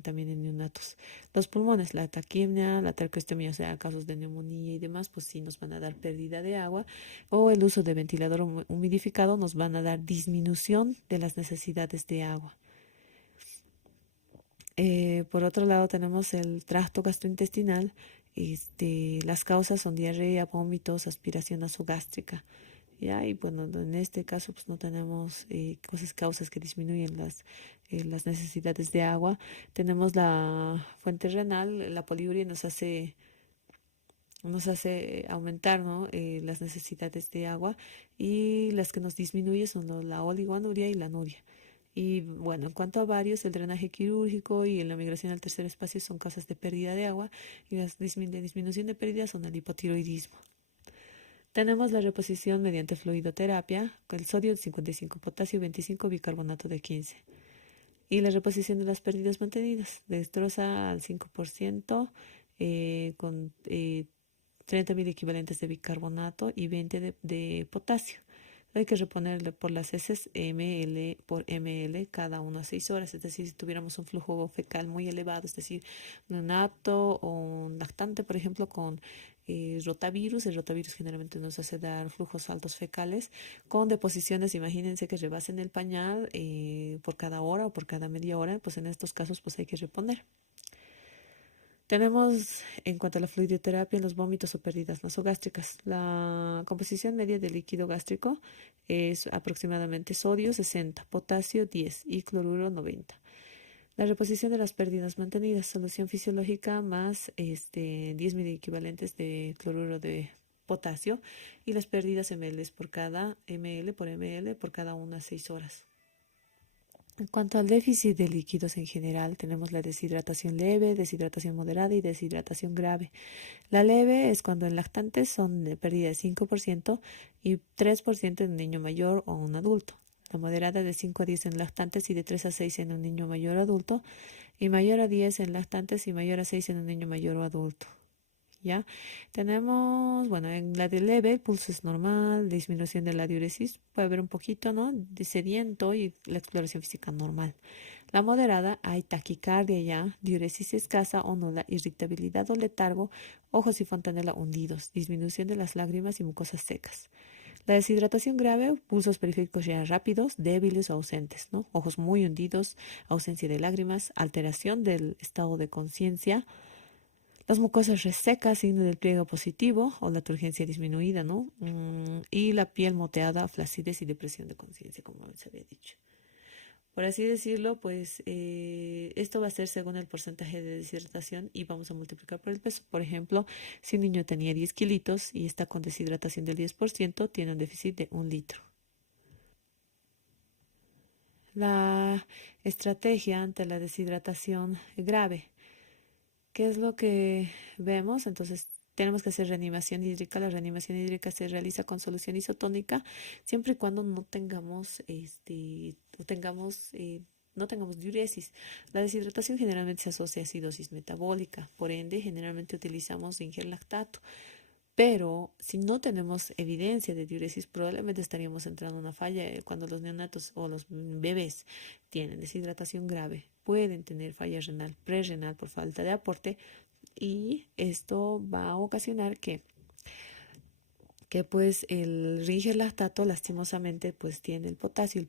también en neonatos. Los pulmones, la taquimia, la traqueostomía, o sea, casos de neumonía y demás, pues sí nos van a dar pérdida de agua, o el uso de ventilador humidificado nos van a dar disminución de las necesidades de agua. Por otro lado, tenemos el tracto gastrointestinal. Las causas son diarrea, vómitos, aspiración nasogástrica. ¿Ya? Y bueno, en este caso pues no tenemos causas que disminuyen las necesidades de agua. Tenemos la fuente renal, la poliuria nos hace nos hace aumentar, ¿no? Las necesidades de agua, y las que nos disminuye son la oligoanuria y la anuria. Y bueno, en cuanto a varios, el drenaje quirúrgico y la migración al tercer espacio son causas de pérdida de agua, y las de disminución de pérdida son el hipotiroidismo. Tenemos la reposición mediante fluidoterapia, con el sodio de 55, potasio 25, bicarbonato de 15. Y la reposición de las pérdidas mantenidas, destroza al 5%, con 30.000 equivalentes de bicarbonato y 20 de potasio. Hay que reponerle por las heces ml por ml cada 1 a 6 horas. Es decir, si tuviéramos un flujo fecal muy elevado, es decir, un neonato o un lactante, por ejemplo, con rotavirus, el rotavirus generalmente nos hace dar flujos altos fecales con deposiciones, imagínense que rebasen el pañal por cada hora o por cada media hora, pues en estos casos pues hay que reponer. Tenemos, en cuanto a la fluidoterapia, los vómitos o pérdidas nasogástricas. La composición media del líquido gástrico es aproximadamente sodio 60, potasio 10 y cloruro 90. La reposición de las pérdidas mantenidas, solución fisiológica más 10.000 equivalentes de cloruro de potasio, y las pérdidas ml por cada ml por cada 1 a 6 horas. En cuanto al déficit de líquidos en general, tenemos la deshidratación leve, deshidratación moderada y deshidratación grave. La leve es cuando en lactantes son de pérdida de 5% y 3% en un niño mayor o un adulto. La moderada de 5 a 10 en lactantes y de 3 a 6 en un niño mayor o adulto, y mayor a 10 en lactantes y mayor a 6 en un niño mayor o adulto. ¿Ya? Tenemos, bueno, en la de leve, el pulso es normal, disminución de la diuresis, puede haber un poquito, ¿no? De sediento y la exploración física normal. La moderada, hay taquicardia ya, diuresis escasa o nula, irritabilidad o letargo, ojos y fontanela hundidos, disminución de las lágrimas y mucosas secas. La deshidratación grave, pulsos periféricos ya rápidos, débiles o ausentes, ¿no? Ojos muy hundidos, ausencia de lágrimas, alteración del estado de conciencia, las mucosas resecas, signo del pliego positivo o la turgencia disminuida, ¿no? Y la piel moteada, flacidez y depresión de conciencia, como les había dicho. Por así decirlo, pues esto va a ser según el porcentaje de deshidratación y vamos a multiplicar por el peso. Por ejemplo, si un niño tenía 10 kilitos y está con deshidratación del 10%, tiene un déficit de 1 litro. La estrategia ante la deshidratación grave. ¿Qué es lo que vemos? Entonces, tenemos que hacer reanimación hídrica. La reanimación hídrica se realiza con solución isotónica siempre y cuando no tengamos, no tengamos diuresis. La deshidratación generalmente se asocia a acidosis metabólica, por ende, generalmente utilizamos Singer lactato. Pero si no tenemos evidencia de diuresis, probablemente estaríamos entrando en una falla. Cuando los neonatos o los bebés tienen deshidratación grave, pueden tener falla renal, prerrenal por falta de aporte, y esto va a ocasionar que pues el Ringer lactato lastimosamente pues tiene el potasio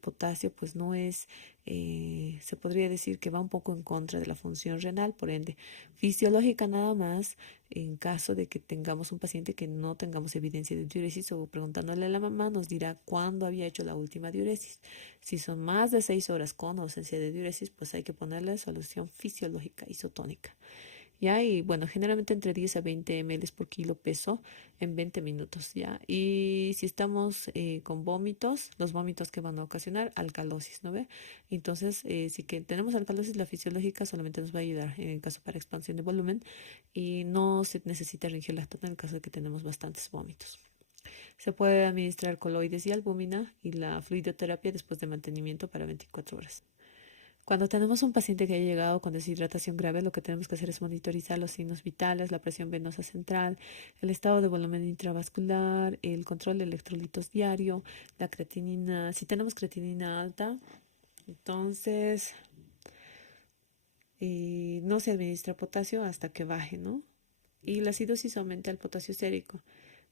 pues no es, se podría decir que va un poco en contra de la función renal, por ende fisiológica nada más, en caso de que tengamos un paciente que no tengamos evidencia de diuresis, o preguntándole a la mamá nos dirá cuándo había hecho la última diuresis. Si son más de 6 horas con ausencia de diuresis, pues hay que ponerle solución fisiológica isotónica. ¿Ya? Y bueno, generalmente entre 10 a 20 ml por kilo peso en 20 minutos, ¿ya? Y si estamos con vómitos, los vómitos que van a ocasionar alcalosis, ¿no ve? Entonces, si que tenemos alcalosis, la fisiológica solamente nos va a ayudar en el caso para expansión de volumen, y no se necesita lactato en el caso de que tenemos bastantes vómitos. Se puede administrar coloides y albúmina y la fluidoterapia después de mantenimiento para 24 horas. Cuando tenemos un paciente que ha llegado con deshidratación grave, lo que tenemos que hacer es monitorizar los signos vitales, la presión venosa central, el estado de volumen intravascular, el control de electrolitos diario, la creatinina. Si tenemos creatinina alta, entonces no se administra potasio hasta que baje, ¿no? Y la acidosis aumenta el potasio sérico,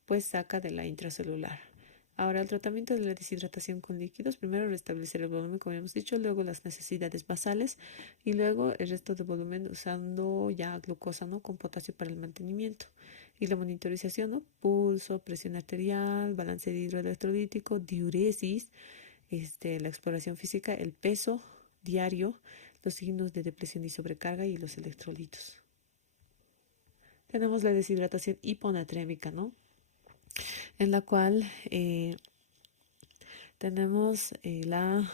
pues saca de la intracelular. Ahora, el tratamiento de la deshidratación con líquidos: primero restablecer el volumen, como hemos dicho, luego las necesidades basales, y luego el resto de volumen usando ya glucosa, ¿no? Con potasio para el mantenimiento. Y la monitorización, ¿no? Pulso, presión arterial, balance hidroelectrolítico, diuresis, la exploración física, el peso diario, los signos de depresión y sobrecarga y los electrolitos. tenemos la deshidratación hiponatrémica, ¿no? En la cual tenemos la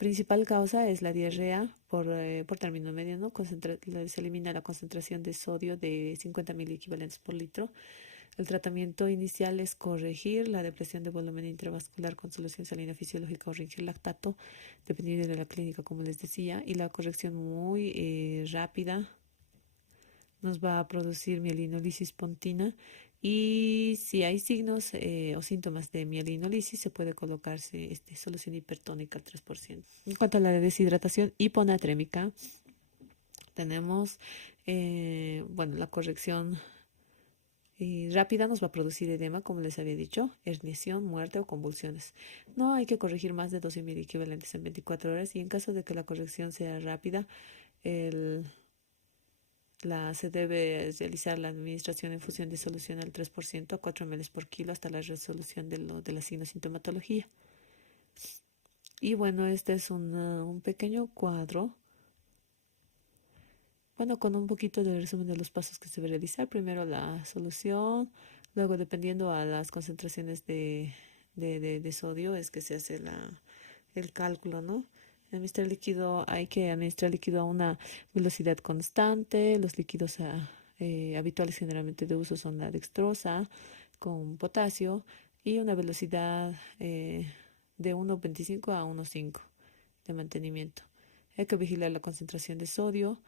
principal causa es la diarrea por término medio, ¿no? Se elimina la concentración de sodio de 50 miliequivalentes por litro. El tratamiento inicial es corregir la depresión de volumen intravascular con solución salina fisiológica o ringil lactato, dependiendo de la clínica, como les decía, y la corrección muy rápida nos va a producir mielinolisis pontina y si hay signos o síntomas de mielinolisis se puede colocarse solución hipertónica al 3%. En cuanto a la deshidratación hiponatrémica, tenemos bueno, la corrección rápida nos va a producir edema, como les había dicho, herniación, muerte o convulsiones. No hay que corregir más de 12 mil equivalentes en 24 horas y en caso de que la corrección sea rápida, se debe realizar la administración en función de solución al 3% a 4 ml por kilo hasta la resolución de la sintomatología. Y bueno, este es un pequeño cuadro, bueno, con un poquito de resumen de los pasos que se debe realizar. Primero la solución, luego dependiendo a las concentraciones de sodio es que se hace el cálculo, ¿no? Administrar líquido, hay que administrar líquido a una velocidad constante. Los líquidos habituales generalmente de uso son la dextrosa con potasio y una velocidad de 1,25 a 1,5 de mantenimiento. Hay que vigilar la concentración de sodio,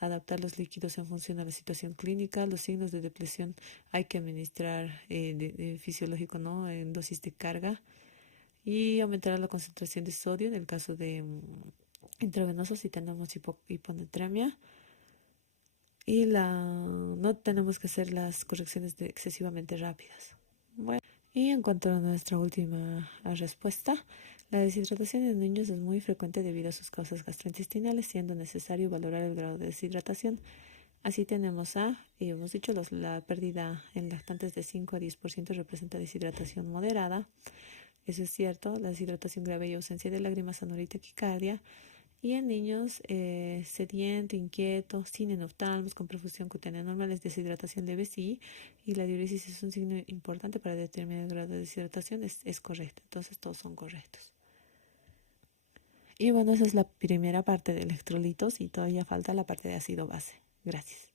adaptar los líquidos en función a la situación clínica, los signos de depresión hay que administrar de fisiológico, ¿no? En dosis de carga y aumentar la concentración de sodio en el caso de intravenoso si tenemos hiponatremia y no tenemos que hacer las correcciones excesivamente rápidas. Bueno, y en cuanto a nuestra última respuesta, la deshidratación en niños es muy frecuente debido a sus causas gastrointestinales, siendo necesario valorar el grado de deshidratación. Así tenemos y hemos dicho, la pérdida en lactantes de 5 a 10% representa deshidratación moderada. Eso es cierto, la deshidratación grave y ausencia de lágrimas, anuria y taquicardia. Y en niños sediento, inquieto, sin enoftalmos, con perfusión cutánea normal, es deshidratación leve, sí, y la diuresis es un signo importante para determinar el grado de deshidratación, es correcto, entonces todos son correctos. Y bueno, esa es la primera parte de electrolitos y todavía falta la parte de ácido base. Gracias.